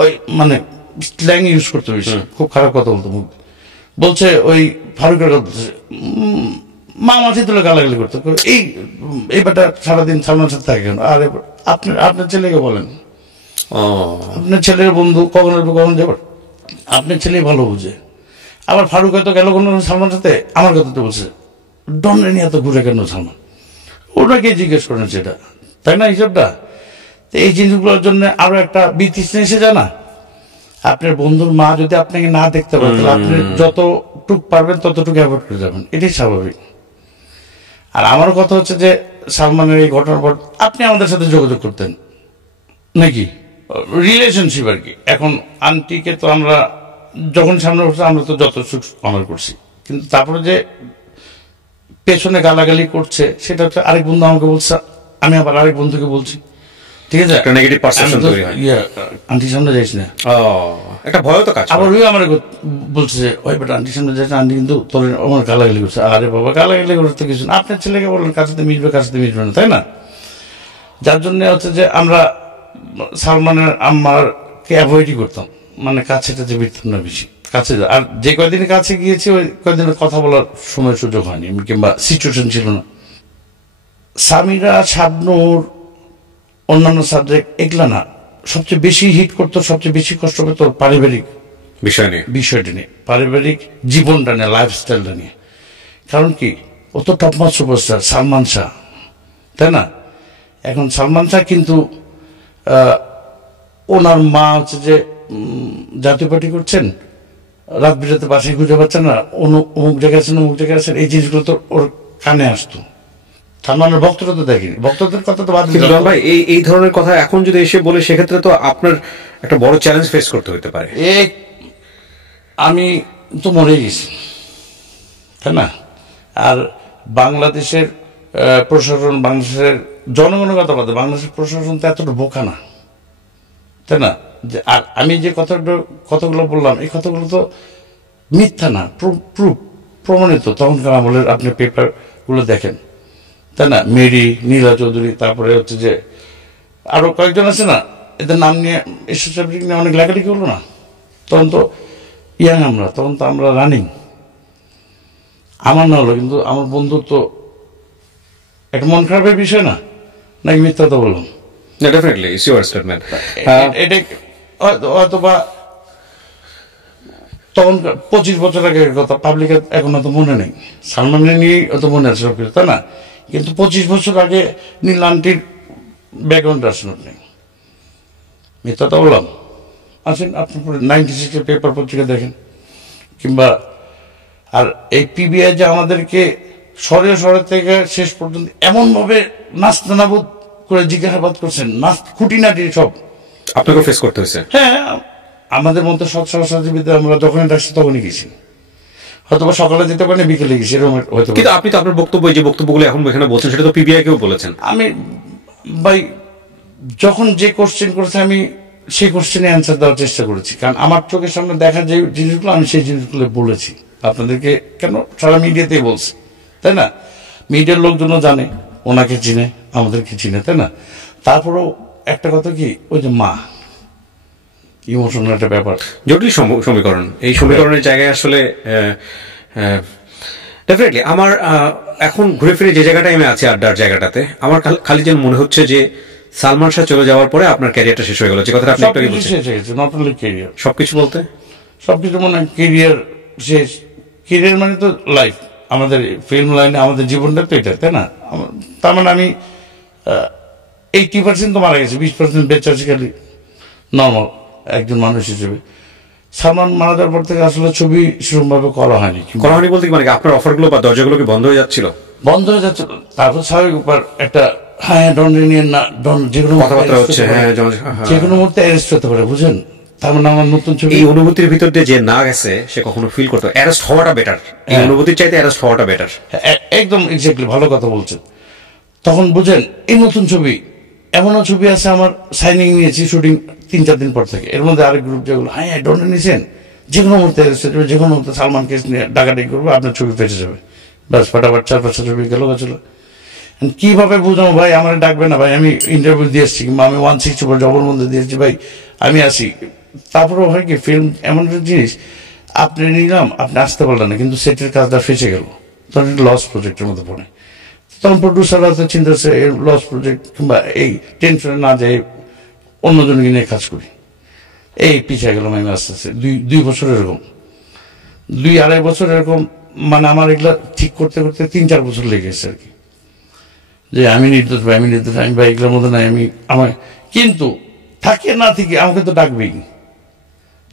ওই মানে স্ল্যাং ইউজ করতে বেশি, খুব খারাপ কথা বলতো, বলছে ওই ফারুকের কথা বলছে, মা মাছি তুলে গালাগালি করতো, এই ব্যাটা সারাদিন সালমানের সাথে থাকে কেন? আরে আপনার ছেলেকে বলেন, আপনার ছেলের বন্ধু কখন যাবার, আপনার ছেলেই ভালো বুঝে। আবার ফারুক হয়তো গেল কোনো সালমানের সাথে, আমার কথা তো বলছে ডনরে নিয়ে এত ঘুরে কেন সালমান, ওটাকে জিজ্ঞেস করেন সেটা, তাই না? হিসাবটা এই জিনিসগুলোর জন্য আরো একটা বিতৃষ্ণা এসে যায় না? আপনার বন্ধুর মা যদি আপনাকে না দেখতে পারেন, তাহলে আপনি যতটুক পারবেন ততটুকু অ্যাভয়েড করে যাবেন, এটাই স্বাভাবিক। আর আমার কথা হচ্ছে যে সালমানের এই ঘটনার পর আপনি আমাদের সাথে যোগাযোগ করতেন নাকি, রিলেশনশিপ আর কি। এখন আন্টিকে তো আমরা যখন সামনে উঠছে, আমরা তো যত সুখ অনার করছি, কিন্তু তারপরে যে পেছনে গালাগালি করছে, সেটা হচ্ছে আরেক বন্ধু আমাকে বলছে, আমি আবার আরেক বন্ধুকে বলছি, ঠিক আছে, একটা নেগেটিভ পারসেপশন তৈরি হয়। আন্টির সামনে যাইস না, একটা ভয় তো কাজ করে। আবার ওই আমার বলছে যে ওই বেটা আন্টির সামনে যাইস না, আন্টি কিন্তু তোর আমার গালাগালি করছে। আরে বাবা, গালাগালি করতে কিছু না, আপনার ছেলেকে বললেন কার সাথে মিশবে কার সাথে মিশবে না, তাই না? যার জন্য হচ্ছে যে আমরা সালমানের আম্মারকে অ্যাভয়েডই করতাম, মানে কাছেটাতে বিরতাম না বেশি কাছে। আর যে কয়দিন কাছে গিয়েছি ওই কয়দিনের কথা বলার সময় সুযোগ হয়নি, কিংবা সিচুয়েশন ছিল না। সামিরা, শাবনূর, অন্যান্য সাবজেক্ট এগুলা না, সবচেয়ে বেশি হিট করতো, সবচেয়ে বেশি কষ্ট পেত পারিবারিক বিষয়টা নিয়ে, পারিবারিক জীবনটা নিয়ে, লাইফস্টাইলটা নিয়ে। কারণ কি, ও তো টপমাস সুপারস্টার সালমান শাহ, তাই না? এখন সালমান শাহ কিন্তু ওনার মা হচ্ছে যে জাতীয় পার্টি করছেন, রাত বিরাতে বাসায় খুঁজে পাচ্ছেন না, অমুক জায়গায় আছেন, অমুক জায়গায় আছেন, এই জিনিসগুলো তো ওর কানে আসতো। সালমানের বক্তব্য তো দেখিনি, বক্তব্যের কথা তো বাদ দিলাম ভাই। এই ধরনের কথা এখন যদি এসে বলে, সেক্ষেত্রে তো আপনার একটা বড় চ্যালেঞ্জ ফেস করতে হতে পারে। আমি তো মরে গেছি, তাই না? আর বাংলাদেশের প্রশাসন, বাংলাদেশের জনগণের কথা বলতে, বাংলাদেশের প্রশাসন তো এতটা বোকা না, তাই না? আর আমি যে কথাগুলো বললাম, এই কথাগুলো তো মিথ্যা না, প্রমাণিত। তখনকার আমলের আপনি পেপারগুলো দেখেন, তাই না? মেরি, নীলা চৌধুরী, তারপরে হচ্ছে যে আরো কয়েকজন আছে না, এদের নাম নিয়ে এসব সাবজেক্ট নিয়ে অনেক লেখালেখি হলো না। তখন তো ইয়াং আমরা, তখন তো আমরা রানিং। আমার না হলো, কিন্তু আমার বন্ধুর তো একটা মন খারাপের বিষয় না, নাকি মিথ্যা তো বললাম? এটা হয়তোবা তখন 25 বছর আগের কথা, পাবলিকের এখন অত মনে নেই, সালমানের নিয়েই অত মনে আছে সবকিছু, তাই না? কিন্তু 25 বছর আগে নীল আন্টির ব্যাকগ্রাউন্ড আসলে নেই, মিথ্যা তো বললাম। আসেন আপনার 96 পেপার পত্রিকা দেখেন, কিংবা আর এই পিবিআই যে আমাদেরকে শহরে থেকে শেষ পর্যন্ত এমনভাবে নাস্তানাবুদ করে জিজ্ঞাসাবাদ করছেন, খুঁটিনাটি সব আপনাকে ফেস করতে হয়েছে। হ্যাঁ, আমাদের মধ্যে সৎসাহসীবিদ্যা আমরা যখনই ডাকছি তখনই গেছি, হয়তো সকালে যেতে পারেন, বিকেলে গেছি, এরকম হয়তো। কিন্তু আপনি তো আপনার বক্তব্য, যে বক্তব্যগুলো এখন এখানে বলছেন, সেটা তো পিবিআই কেও বলেছেন। আমি ভাই যখন যে কোশ্চেন করেছে, আমি সেই কোশ্চেনে অ্যান্সার দেওয়ার চেষ্টা করেছি, কারণ আমার চোখের সামনে দেখা যে জিনিসগুলো, আমি সেই জিনিসগুলো বলেছি আপনাদেরকে। কেন, সারা মিডিয়াতেই বলছি, তাই না? মিডিয়ার লোকজনও জানে, ওনাকে চিনে, আমাদেরকে চিনে, তাই না? তারপরেও একটা কথা কি, ওই যে মা, ইমোশনাল একটা ব্যাপার, জটিল সমীকরণ। এই সমীকরণের জায়গায় আসলে ডেফিনেটলি আমার এখন ঘুরে ফিরে যে জায়গাটায় আমি আছি, আড্ডার জায়গাটাতে, আমার খালি যেন মনে হচ্ছে যে সালমান শাহ চলে যাওয়ার পরে আপনার ক্যারিয়ারটা শেষ হয়ে গেল। যে কথাটা আপনি একটু আগে বলছেন, নট অনলি ক্যারিয়ার, সবকিছু বলতে সবকিছু মনে হয় ক্যারিয়ার শেষ। ক্যারিয়ার মানে তো লাইফ, আমাদের ফিল্ম লাইনে আমাদের জীবনটা তো এটা, তাই না? তার মানে আমি 80% তো মারা গেছে, 20% বেঁচে আছে খালি নর্মাল একজন মানুষ হিসেবে। সালমান মারা যাওয়ার পর থেকে আসলে ছবি সেরকমভাবে করা হয়নি বলতে কি, মানে আপনার অফারগুলো বা দরজাগুলো কি বন্ধ হয়ে যাচ্ছিল? বন্ধ হয়ে যাচ্ছে। তারপর স্বাভাবিক উপর একটা ডন নিয়ে না, ডন যেকোনো কথাবার্তা হচ্ছে, যেকোনো মুহূর্তে অ্যারেস্ট হতে পারে, বুঝেন? তার মানে আমার নতুন ছবি, এই অনুভূতির ভিতর দিয়ে যে না গেছে, সে কখনো ফিল করতো অ্যারেস্ট হওয়াটা বেটার, এই অনুভূতির চাইতে অ্যারেস্ট হওয়াটা বেটার। একদম এক্স্যাক্টলি, ভালো কথা বলছেন। তখন বুঝেন, এই নতুন ছবি, এমনও ছবি আছে আমার সাইনিং নিয়েছি, শুটিং 3-4 দিন পর থেকে। এর মধ্যে আরেক গ্রুপ যেগুলো ডোনে নিয়েছেন, যে কোনো মুহূর্তে অ্যারেস্ট হয়ে যাবে, যে কোনো মুহূর্তে সালমান কেস নিয়ে ডাকাডাকি করবো, আপনার ছবি ফেটে যাবে, ব্যাস ফাটাফাট 4-5টা ছবি গেল। কিভাবে বুঝাবো ভাই, আমার ডাকবে না ভাই, আমি ইন্টারভিউ দিয়ে এসছি, কিংবা আমি 160 পর জবর মধ্যে দিয়েছি, ভাই আমি আসি। তারপরেও হয় কি, ফিল্ম এমন একটা জিনিস, আপনি নিলাম, আপনি আসতে পারলেন না, কিন্তু সেটের কাজটা ফেঁসে গেল, তখন লস প্রজেক্টের মধ্যে পড়ে। তখন প্রডিউসাররা তো চিন্তা করছে এই লস প্রজেক্ট, কিংবা এই টেনশনে না যায় অন্যজনকে নিয়ে কাজ করি, এই পিছিয়ে গেলাম আমি আস্তে আস্তে। 2 বছর এরকম, 2-2.5 বছর এরকম, মানে আমার এগুলা ঠিক করতে করতে 3-4 বছর লেগেছে আর কি, যে আমি নির্দোষ ভাই, আমি ভাই এগুলোর মধ্যে নাই, আমার কিন্তু থাকে না থেকে আমাকে তো ডাকবেই,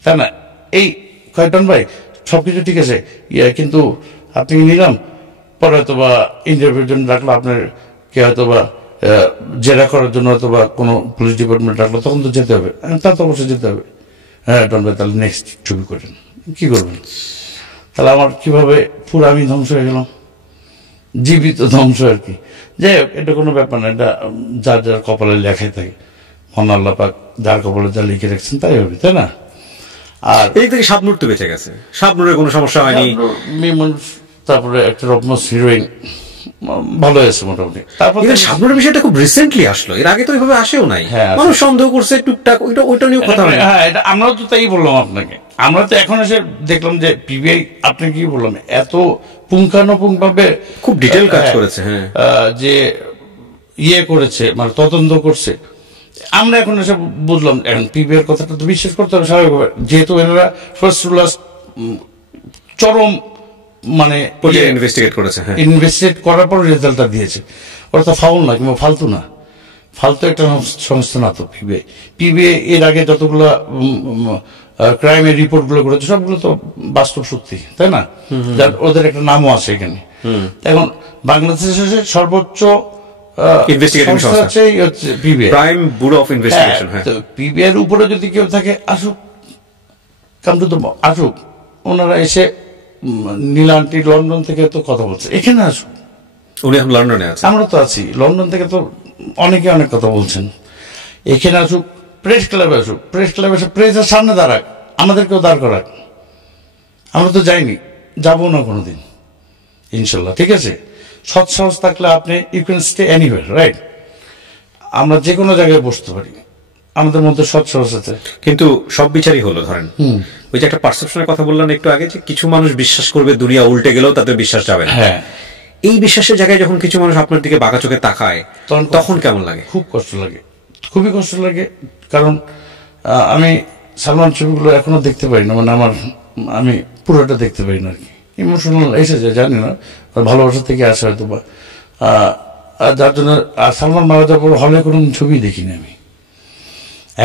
তাই না? এই কয়েকজন ভাই সবকিছু ঠিক আছে, কিন্তু আপনি নিলাম, পরে হয়তো বা ইন্টারভিউর জন্য ডাকলো, আপনার কে হয়তো বা জেরা করার জন্য হয়তো বা কোনো পুলিশ ডিপার্টমেন্ট ডাকলো, তখন তো যেতে হবে। তা তো অবশ্যই যেতে হবে। হ্যাঁ ডন ভাই, তাহলে নেক্সট ছবি করেন, কি করবেন? তাহলে আমার কিভাবে পুরো আমি ধ্বংস হয়ে গেলাম, জীবিত ধ্বংস আর কি। যাই হোক, এটা কোনো ব্যাপার না, এটা যার যার কপালে লেখাই থাকে। মহান আল্লাহ পাক যার কবলে যা লিখে রাখছেন তাই হবে, তাই না? আর এই থেকে শাবনূর তো বেঁচে গেছে, শাবনূরের কোনো সমস্যা হয়নি। তারপরে একটা রকমস হিরোইন ভালো আছে মোটামুটি। তারপর শাবনূরের বিষয়টা খুব রিসেন্টলি আসলো, এর আগে তো এইভাবে আসেও নাই, মানুষ সন্দেহ করছে টুকটাক, ওইটা নিয়ে কথা হয়। হ্যাঁ, এটা আমরাও তো তাই বললাম আপনাকে। আমরা তো এখন এসে দেখলাম যে পিবিআই, আপনি কি বললাম, এত পুঙ্খানুপুঙ্খভাবে খুব ডিটেল কাজ করেছে, হ্যাঁ, যে ইয়ে করেছে, মানে তদন্ত করছে। আমরা এখন এসে বুঝলাম এখন পিবিআই কথাটা তো বিশ্বাস করতে হবে স্বাভাবিকভাবে, যেহেতু এনারা ফার্স্ট টু লাস্ট চরম মানে ইনভেস্টিগেট করেছে, ইনভেস্টিগেট করার পর রেজাল্টটা দিয়েছে। ওরা তো ফাউল না কিংবা ফালতু না, ফালতু একটা সংস্থা না তো পিবিআই। পিবিআই এর আগে যতগুলো ক্রাইমের রিপোর্ট গুলো করেছে সবগুলো তো বাস্তব সত্যি, তাই না? যার ওদের একটা নামও আছে এখানে। এখন বাংলাদেশের সর্বোচ্চ পিবিআই এর উপরে যদি কেউ থাকে আসুক, আসুক, ওনারা এসে নীলান্টি লন্ডন থেকে তো কথা বলছে, এখানে আসুক। উনি এখন লন্ডনে আছে, আমরা তো আছি, লন্ডন থেকে তো অনেকে অনেক কথা বলছেন। এখানে আসুক, প্রেস ক্লাবে আসুক, প্রেস ক্লাবে এসে প্রেসের সামনে দাঁড়াক, আমাদেরকেও দাঁড় করাক। আমরা তো যাইনি, যাবো না কোনোদিন ইনশাল্লাহ, ঠিক আছে? সৎ সাহস থাকলে আপনি you can stay anywhere, right? আমরা যে কোনো জায়গায় বসতে পারি, আমাদের মধ্যে সৎ সাহস আছে। কিন্তু সব বিচারই হলো, ধরেন ওই যে একটা পারসেপশনের কথা বললেন একটু আগে, যে কিছু মানুষ বিশ্বাস করবে দুনিয়া উল্টে গেলেও তাদের বিশ্বাস যাবে না। হ্যাঁ, এই বিশ্বাসের জায়গায় যখন কিছু মানুষ আপনার দিকে বাঁকা চোখে তাকায় তখন কেমন লাগে? খুব কষ্ট লাগে, খুবই কষ্ট লাগে। কারণ আমি সালমান ছবিগুলো এখনো দেখতে পারি না, মানে আমি পুরোটা দেখতে পারি না আর কি। ইমোশনাল এসে যায়, জানি না, ভালোবাসা থেকে আসে হয়তো বা, যার জন্য। সালমান মারা যাওয়ার পর হলে কোনো ছবি দেখিনি আমি।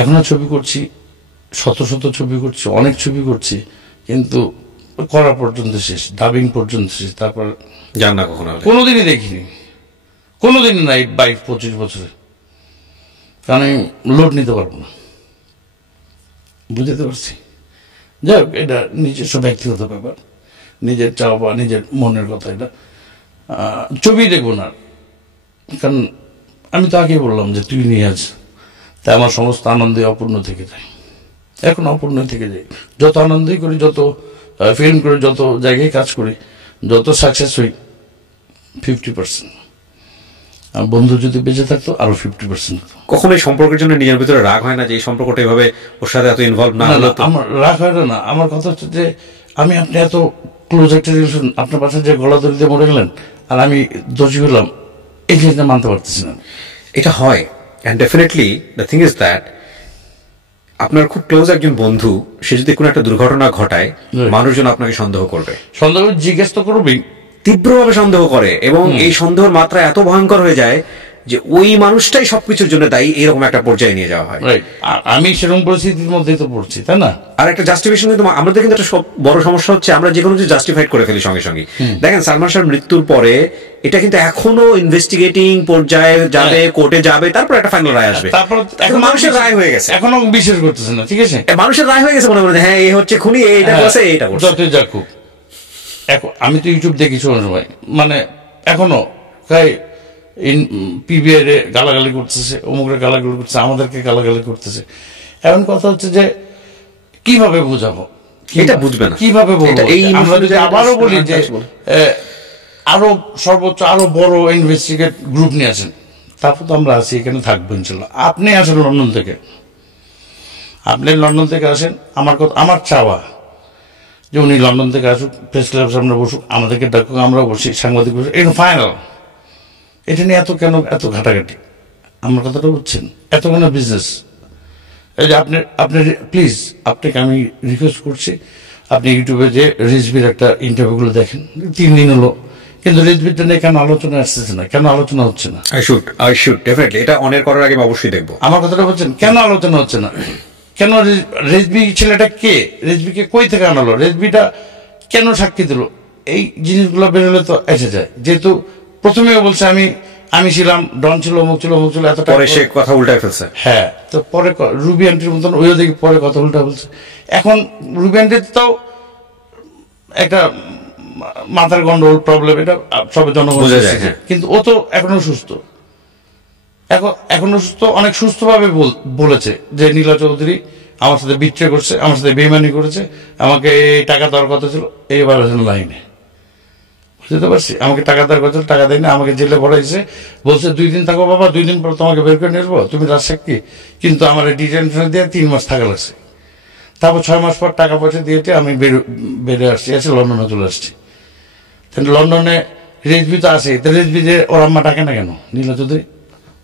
এখনো ছবি করছি, শত শত ছবি করছি, অনেক ছবি করছি, কিন্তু করা পর্যন্ত শেষ, ডাবিং পর্যন্ত শেষ, তারপর জান না কখনো, কোনোদিনই দেখিনি, কোনোদিনই নাই 22-25 বছরে। কারণ আমি লোড নিতে পারবো না, বুঝতে পারছি। যাই হোক, এটা নিজস্ব ব্যক্তিগত ব্যাপার, নিজের চাওয়া বা নিজের মনের কথা। এটা ছবি দেখবো না, কারণ আমি তো আগেই বললাম যে তুই নিয়ে আস, তাই আমার সমস্ত আনন্দে অপূর্ণ থেকে যায়, এখন অপূর্ণ থেকে যায়। যত আনন্দই করি, যত ফিল্ম করি, যত জায়গায় কাজ করি, যত সাকসেস হই, 50%। বন্ধু যদি বেঁচে থাকতো আরো 50%। কখনো এই সম্পর্কের জন্য নিজের ভিতরে রাগ হয় না যে এই সম্পর্কটা এভাবে ওর সাথে এত ইনভলভ না হলো? আমার রাগ হয় না। আমার কথা হচ্ছে যে আপনি এত ক্লোজ একটা রিলেশন, আপনার পাশে যে গলা দড়ি দিয়ে মরে গেলেন আর আমি দোষী হলাম, এই জিনিসটা মানতে পারতেছি না। এটা হয়, and definitely the thing is that আপনার খুব ক্লোজ একজন বন্ধু, সে যদি কোনো একটা দুর্ঘটনা ঘটায়, মানুষজন আপনাকে সন্দেহ করবে, সন্দেহ জিজ্ঞেস তো করবেই, তীব্রভাবে সন্দেহ করে, এবং এই সন্দেহের মাত্রা এত ভয়ঙ্কর হয়ে যায় যে ওই মানুষটাই সবকিছুর জন্য দায়ী, এরকম একটা পর্যায়ে নিয়ে যাওয়া হয়। আমি সেরকম পরিস্থিতির মধ্যেই তো পড়ছি, তাই না? আর একটা জাস্টিফিকেশন, কিন্তু আমাদের কিন্তু একটা বড় সমস্যা হচ্ছে আমরা যে কোনো কিছু জাস্টিফাইড করে ফেলি সঙ্গে সঙ্গে। দেখেন সালমান শাহর মৃত্যুর পরে এটা কিন্তু এখনো ইনভেস্টিগেটিং পর্যায়ে যাবে, কোর্টে যাবে, তারপর একটা ফাইনাল রায় আসবে। তারপর এখন মানুষের রায় হয়ে গেছে, এখনো বিশ্বাস করতেছে না, ঠিক আছে? মানুষের রায় হয়ে গেছে, মনে মনে হ্যাঁ এই হচ্ছে খুনি, এইটা করছে, এইটা করছে, যতই যা খুব। এখন আমি তো ইউটিউব দেখি সময়, মানে এখনো পিবিআই রে গালাগালি করতেছে, অমুকরে গালাগালি করতেছে, আমাদেরকে গালাগালি করতেছে। এখন কথা হচ্ছে যে কিভাবে বুঝাবো, এটা বুঝবে না, কিভাবে বলবো? আমরা যদি আবারও বলি যে আরো সর্বোচ্চ আরো বড় ইনভেস্টিগেট গ্রুপ নিয়ে আসেন, তারপর তো আমরা আছি, এখানে থাকবো ইনশাল্লাহ। আপনি আসেন লন্ডন থেকে, আপনি লন্ডন থেকে আসেন, আমার কথা, আমার চাওয়া যে উনি লন্ডন থেকে আসুক, প্রেস ক্লাবের সামনে বসুক, আমাদেরকে ডাকুক, আমরা বসি, সাংবাদিক বসুক, এটা ফাইনাল। এটা নিয়ে এত ঘাটাঘাটি, আমার কথাটা বুঝছেন? এত কেন বিজনেস? এই যে আপনি প্লিজ, আপনাকে আমি রিকোয়েস্ট করছি, আপনি ইউটিউবে যে রিজভির একটা ইন্টারভিউগুলো দেখেন, 3 দিন হলো, কিন্তু রিজভিরটা নিয়ে কেন আলোচনা আসতেছে না, কেন আলোচনা হচ্ছে না? আই শুড ডেফিনেটলি এটা অনের করার আগে অবশ্যই দেখবো। আমার কথাটা বলছেন, কেন আলোচনা হচ্ছে না? কেন রেজবি ছেলেটা কে? রেজবিকে কই থেকে আনালো? রেজবিটা কেন সাক্ষী দিল? এই জিনিসগুলো বেরোলে তো এসে যায়। যেহেতু প্রথমেও বলছে আমি ছিলাম, ডন ছিল, অমুক ছিল, এত পরে সে কথা উল্টায় ফেলছে। হ্যাঁ, তো পরে রুবি আন্টির মতন ওইও দেখি পরে কথা উল্টা বলছে। এখন রুবি আন্টির তাও একটা মাথার গন্ডগোল প্রবলেম, এটা সব জনগণ, কিন্তু ও তো এখনো সুস্থ, এখন অনেক সুস্থভাবে বলেছে যে নীলা চৌধুরী আমার সাথে বিট্রে করছে, আমার সাথে বেইমানি করেছে, আমাকে এই টাকা দেওয়ার কথা ছিল, এইবার আছেন লাইনে। বুঝতে পারছি, আমাকে টাকা দেওয়ার কথা, টাকা দেয়নি, আমাকে জেলে ভরাইছে, বলছে 2 দিন থাকো বাবা, 2 দিন পর তোমাকে বের করে নিয়ে আসবো, তুমি রাজশাহী। কিন্তু আমার ডিটেনশনে দিয়ে 3 মাস থাকা লাগছে। তারপর 6 মাস পর টাকা পয়সা দিয়েছে, আমি বেড়ে আসছি, লন্ডনে চলে আসছি। লন্ডনে রেজবি তো আছে, রেজবি যে ওর আম্মা ডাকে না কেন নীলা চৌধুরী?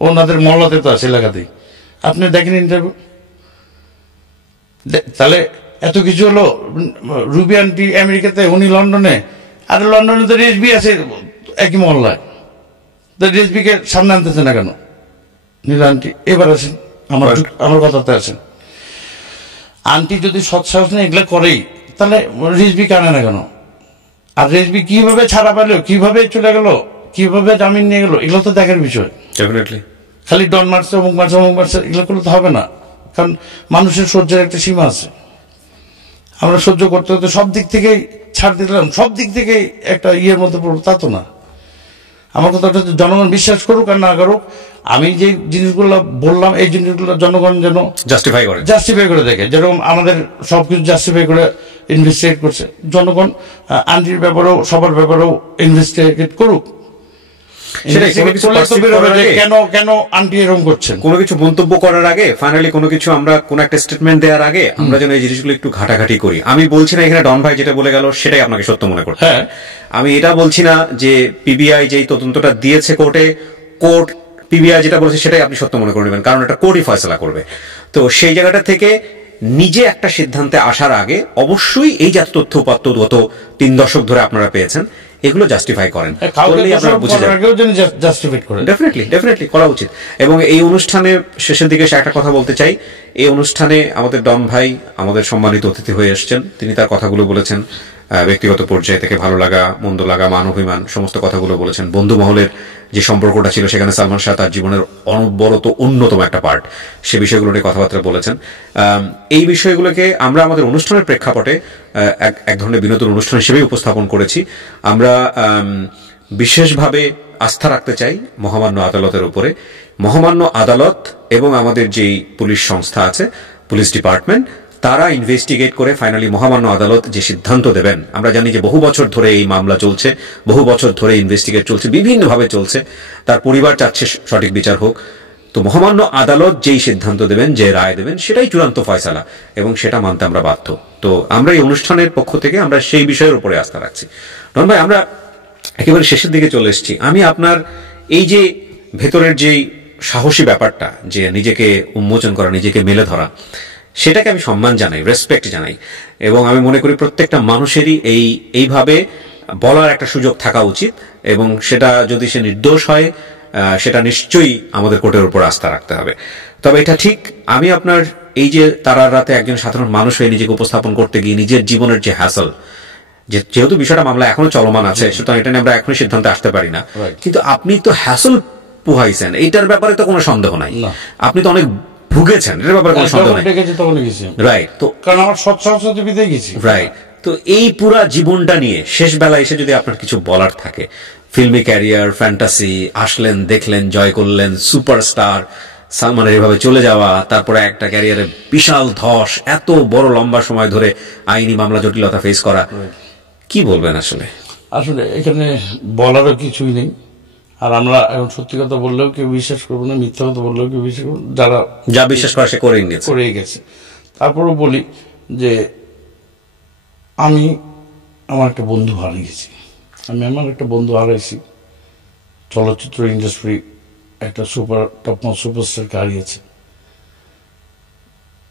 ওনাদের মহল্লাতে তো আছে, এলাকাতেই। আপনি দেখেন ইন্টারভিউ। তাহলে এত কিছু হলো, রুবি আন্টি আমেরিকাতে, উনি লন্ডনে, আর লন্ডনে তো রেজবি আছে একই মহল্লায়। তো রেজবিকে সামনে আনতেছে না কেন নীলা আন্টি? এবার আসেন আমার কথাতে আসেন। আন্টি যদি সৎসাহস নিয়ে এগুলো করেই, তাহলে রেজবিকে আনে না কেন? আর রেজবি কিভাবে ছাড়া পেল, কিভাবে চলে গেল, কিভাবে জামিন নিয়ে গেল, এগুলো তো দেখার বিষয়। খালি ডন মারছে, অমুক মারছে, এগুলো করলে তো হবে না। কারণ মানুষের সহ্যের একটা সীমা আছে। আমরা সহ্য করতে হতে সব দিক থেকেই ছাড় দিলাম, সব দিক থেকেই একটা ইয়ের মধ্যে পড়বো, তা তো না। আমার কথা হচ্ছে জনগণ বিশ্বাস করুক আর না করুক, আমি যে জিনিসগুলো বললাম এই জিনিসগুলো জনগণ যেন জাস্টিফাই করে দেখে। যেরকম আমাদের সবকিছু জাস্টিফাই করে ইনভেস্টিগেট করছে, জনগণ আন্টির ব্যাপারেও সবার ব্যাপারেও ইনভেস্টিগেট করুক। কেন আন্টি এরকম করছেন, কোনো কিছু মন্তব্য করার আগে, ফাইনালি কোনো কিছু আমরা কোন একটা স্টেটমেন্ট দেওয়ার আগে আমরা যেন এই জিনিসগুলো একটু ঘাটাঘাটি করি। আমি বলছি না এখানে ডন ভাই যেটা বলে গেল সেটাই আপনাকে সত্য মনে করতে। হ্যাঁ, আমি এটা বলছি না যে পিবিআই যেই তদন্তটা দিয়েছে কোর্ট পিবিআই যেটা বলেছে সেটাই আপনি সত্য মনে করে নেবেন, কারণ এটা কোর্টই ফয়সালা করবে। তো সেই জায়গাটা থেকে নিজে একটা সিদ্ধান্তে আসার আগে অবশ্যই এই জাতীয় তথ্য উপাত্ত গত 3 দশক ধরে আপনারা পেয়েছেন, এগুলো জাস্টিফাই করেন, ডেফিনেটলি করা উচিত। এবং এই অনুষ্ঠানের শেষের দিকে একটা কথা বলতে চাই, এই অনুষ্ঠানে আমাদের ডন ভাই আমাদের সম্মানিত অতিথি হয়ে এসেছেন, তিনি তার কথাগুলো বলেছেন, ব্যক্তিগত পর্যায়ে থেকে ভালো লাগা মন্দ লাগা মান অভিমান সমস্ত কথাগুলো বলেছেন। বন্ধু মহলের যে সম্পর্কটা ছিল সেখানে সালমান শাহ তার জীবনের অনবরত অন্যতম একটা পার্ট, সে বিষয়গুলো নিয়ে কথাবার্তা বলেছেন। এই বিষয়গুলোকে আমরা আমাদের অনুষ্ঠানের প্রেক্ষাপটে এক ধরনের বিনোদন অনুষ্ঠান হিসেবেই উপস্থাপন করেছি। আমরা বিশেষভাবে আস্থা রাখতে চাই মহামান্য আদালতের উপরে। মহামান্য আদালত এবং আমাদের যেই পুলিশ সংস্থা আছে, পুলিশ ডিপার্টমেন্ট, তারা ইনভেস্টিগেট করে ফাইনালি মহামান্য আদালত যে সিদ্ধান্ত দেবেন। আমরা জানি যে বহু বছর ধরে এই মামলা চলছে, বহু বছর ধরে ইনভেস্টিগেট চলছে, বিভিন্নভাবে চলছে, তার পরিবার চাচ্ছে সঠিক বিচার হোক। তো মহামান্য আদালত যেই সিদ্ধান্ত দেবেন, যে রায় দেবেন, সেটাই চূড়ান্ত ফয়সালা এবং সেটা মানতে আমরা বাধ্য। তো আমরা এই অনুষ্ঠানের পক্ষ থেকে আমরা সেই বিষয়ের উপরে আস্থা রাখছি। রন ভাই, আমরা একেবারে শেষের দিকে চলে এসেছি। আমি আপনার এই যে ভেতরের যেই সাহসী ব্যাপারটা, যে নিজেকে উন্মোচন করা, নিজেকে মেলে ধরা, সেটাকে আমি সম্মান জানাই, রেসপেক্ট জানাই। এবং আমি মনে করি প্রত্যেকটা মানুষেরই এইভাবে বলার একটা সুযোগ থাকা উচিত। এবং সেটা যদি সে নির্দোষ হয়, সেটা নিশ্চয়ই আমাদের কোর্টের উপর আস্থা রাখতে হবে। তবে এটা ঠিক, আমি আপনার এই যে তারার রাতে একজন সাধারণ মানুষ হয়ে নিজেকে উপস্থাপন করতে গিয়ে নিজের জীবনের যে হ্যাসল, যেহেতু বিষয়টা মামলা এখনো চলমান আছে, সুতরাং এটা নিয়ে আমরা এখনই সিদ্ধান্তে আসতে পারি না, কিন্তু আপনি তো হ্যাসল পুহাইছেন, এইটার ব্যাপারে তো কোনো সন্দেহ নাই। আপনি তো অনেক ভুগেছেন, এটার ব্যাপারে কোনো সন্দেহ নাই, রাইট? তো কারণ আমার রাইট, তো এই পুরা জীবনটা নিয়ে শেষ বেলা এসে যদি আপনার কিছু বলার থাকে, ফিল্মি ক্যারিয়ার, ফ্যান্টাসি, আসলেন, দেখলেন, জয় করলেন, সুপারস্টার, সালমানের এভাবে চলে যাওয়া, তারপরে একটা ক্যারিয়ারে বিশাল ধস, এত বড় লম্বা সময় ধরে আইনি মামলা জটিলতা ফেস করা, কি বলবেন? আসলে এখানে বলারও কিছুই নেই। আর আমরা এখন সত্যি কথা বললেও কেউ বিশ্বাস করবো না, মিথ্যা কথা বললেও কেউ বিশ্বাস করবো, যারা যা বিশ্বাস করা সে করেই গেছে। তারপরও বলি যে আমি আমার একটা বন্ধু হারিয়েছি, চলচ্চিত্র ইন্ডাস্ট্রি একটা টপ মোস্ট সুপারস্টারকে হারিয়েছে।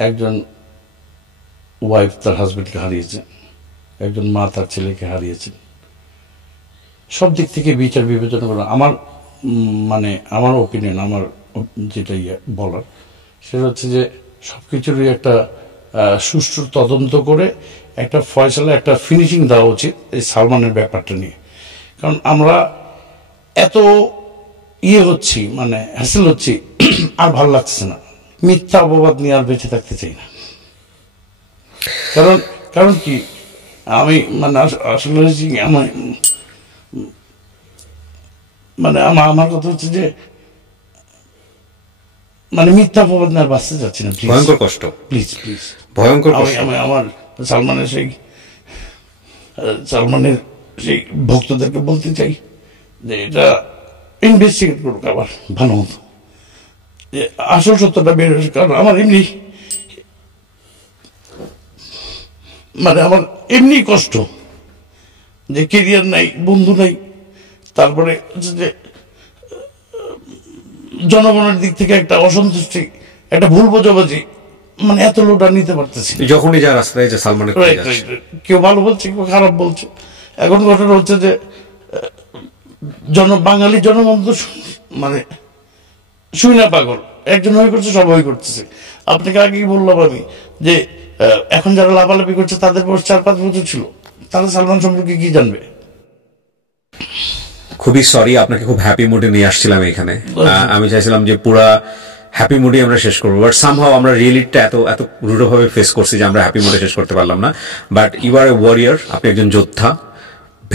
একজন ওয়াইফ তার হাজবেন্ডকে হারিয়েছে, একজন মা তার ছেলেকে হারিয়েছেন। সব দিক থেকে বিচার বিবেচনা করা আমার ওপিনিয়ন, আমার যেটা বলার সেটা হচ্ছে যে সবকিছুরই একটা সুষ্ঠু তদন্ত করে একটা ফয়সালা, একটা ফিনিশিং দেওয়া উচিত এই সালমানের ব্যাপারটা নিয়ে। কারণ আমরা এত হচ্ছি, হ্যাসেল হচ্ছি, আর ভালো লাগছে না। মিথ্যা অপবাদ নিয়ে আর বেঁচে থাকতে চাই না। কারণ কি, আমি আসলে আমার কথা হচ্ছে যে মানে মিথ্যা অপবাদ না বাঁচতে চাচ্ছি না, ভয়ঙ্কর কষ্ট, প্লিজ প্লিজ ভয়ঙ্কর কষ্ট। আমি আমার সালমানের সেই ভক্তদেরকে বলতে চাই যে এটা ইনভেস্টিগেট করুক আবার ভালো মতো, যে আসল সত্যটা বের হয়েছে। কারণ আমার এমনি মানে আমার এমনি কষ্ট যে কেরিয়ার নাই, বন্ধু নাই, তারপরে যে জনগণের দিক থেকে একটা অসন্তুষ্টি, একটা ভুল বোঝাবুঝি, মানে এত লোড আর নিতে পারতেছি। যখনই যা রাস্তায় যে সালমানের কেউ ভালো বলছে কেউ খারাপ বলছে। এখন ঘটনা হচ্ছে যে বাঙালি জনগণ তো মানে শুই না পাগল, একজন হয়ে করছে সবাই করতেছে। আপনাকে আগেই বললাম আমি যে এখন যারা লাফালাফি করছে তাদের বয়স 4-5 বছর ছিল, তারা সালমান সম্পর্কে কি জানবে? খুবই সরি, আপনাকে খুব হ্যাপি মুডে নিয়ে আসছিলাম এখানে। আমি চাইছিলাম যে পুরা হ্যাপি মুডে আমরা শেষ করবো, বাট সামহাও আমরা রিয়েলিটিটা এত রূঢ়ভাবে ফেস করছি যে আমরা হ্যাপি মুডে শেষ করতে পারলাম না। But you are a warrior, আপনি একজন যোদ্ধা।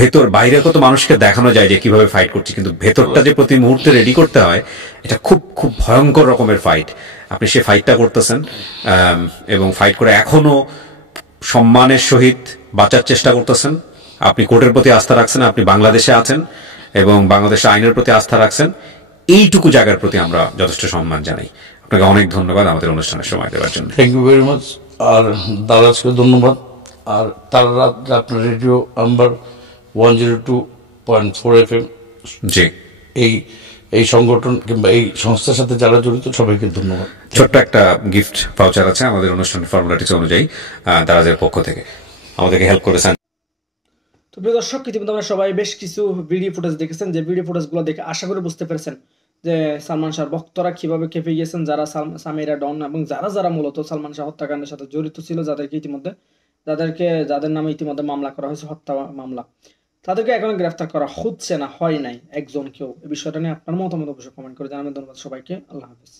ভেতর বাইরে কত মানুষকে দেখানো যায় যে কিভাবে ফাইট করছি, কিন্তু ভেতরটা যে প্রতি মুহূর্তে রেডি করতে হয়, এটা খুব খুব ভয়ঙ্কর রকমের ফাইট। আপনি সে ফাইটটা করতেছেন এবং ফাইট করে এখনো সম্মানের সহিত বাঁচার চেষ্টা করতেছেন। আপনি কোর্টের প্রতি আস্থা রাখছেন, আপনি বাংলাদেশে আছেন এবং বাংলাদেশের আইনের প্রতি আস্থা রাখছেন। এইটুকু জায়গার প্রতি আমরা যথেষ্ট সম্মান জানাই। আপনাকে অনেক ধন্যবাদ আমাদের অনুষ্ঠানের সময় দেওয়ার জন্য। Thank you very much. আর দারাজকে ধন্যবাদ। আর তার রাত আপনার রেডিও নাম্বার 102.4 FM, জি, এই সংগঠন কিংবা এই সংস্থার সাথে যারা জড়িত সবাইকে ধন্যবাদ। ছোট্ট একটা গিফট ভাউচার আছে আমাদের অনুষ্ঠানের ফর্মুলাটিস অনুযায়ী দারাজের পক্ষ থেকে, আমাদেরকে হেল্প করেছেন। তো প্রিয় দর্শক, ইতিমধ্যে আমরা সবাই বেশ কিছু ভিডিও ফুটেজ দেখেছেন, যে ভিডিও ফুটেজগুলো দেখে আশা করি বুঝতে পেরেছেন যে সালমান শাহর ভক্তরা কিভাবে খেপে গিয়েছেন, যারা সামিরা ডন এবং যারা মূলত সালমান শাহ হত্যাকাণ্ডের সাথে জড়িত ছিল, যাদের নামে ইতিমধ্যে মামলা করা হয়েছে, হত্যা মামলা, তাদেরকে এখনো গ্রেফতার করা হচ্ছে না, হয় নাই একজনকেও। এই বিষয়টা নিয়ে আপনার মতামত অবশ্যই কমেন্ট করে জানাবেন। ধন্যবাদ সবাইকে, আল্লাহ হাফেজ।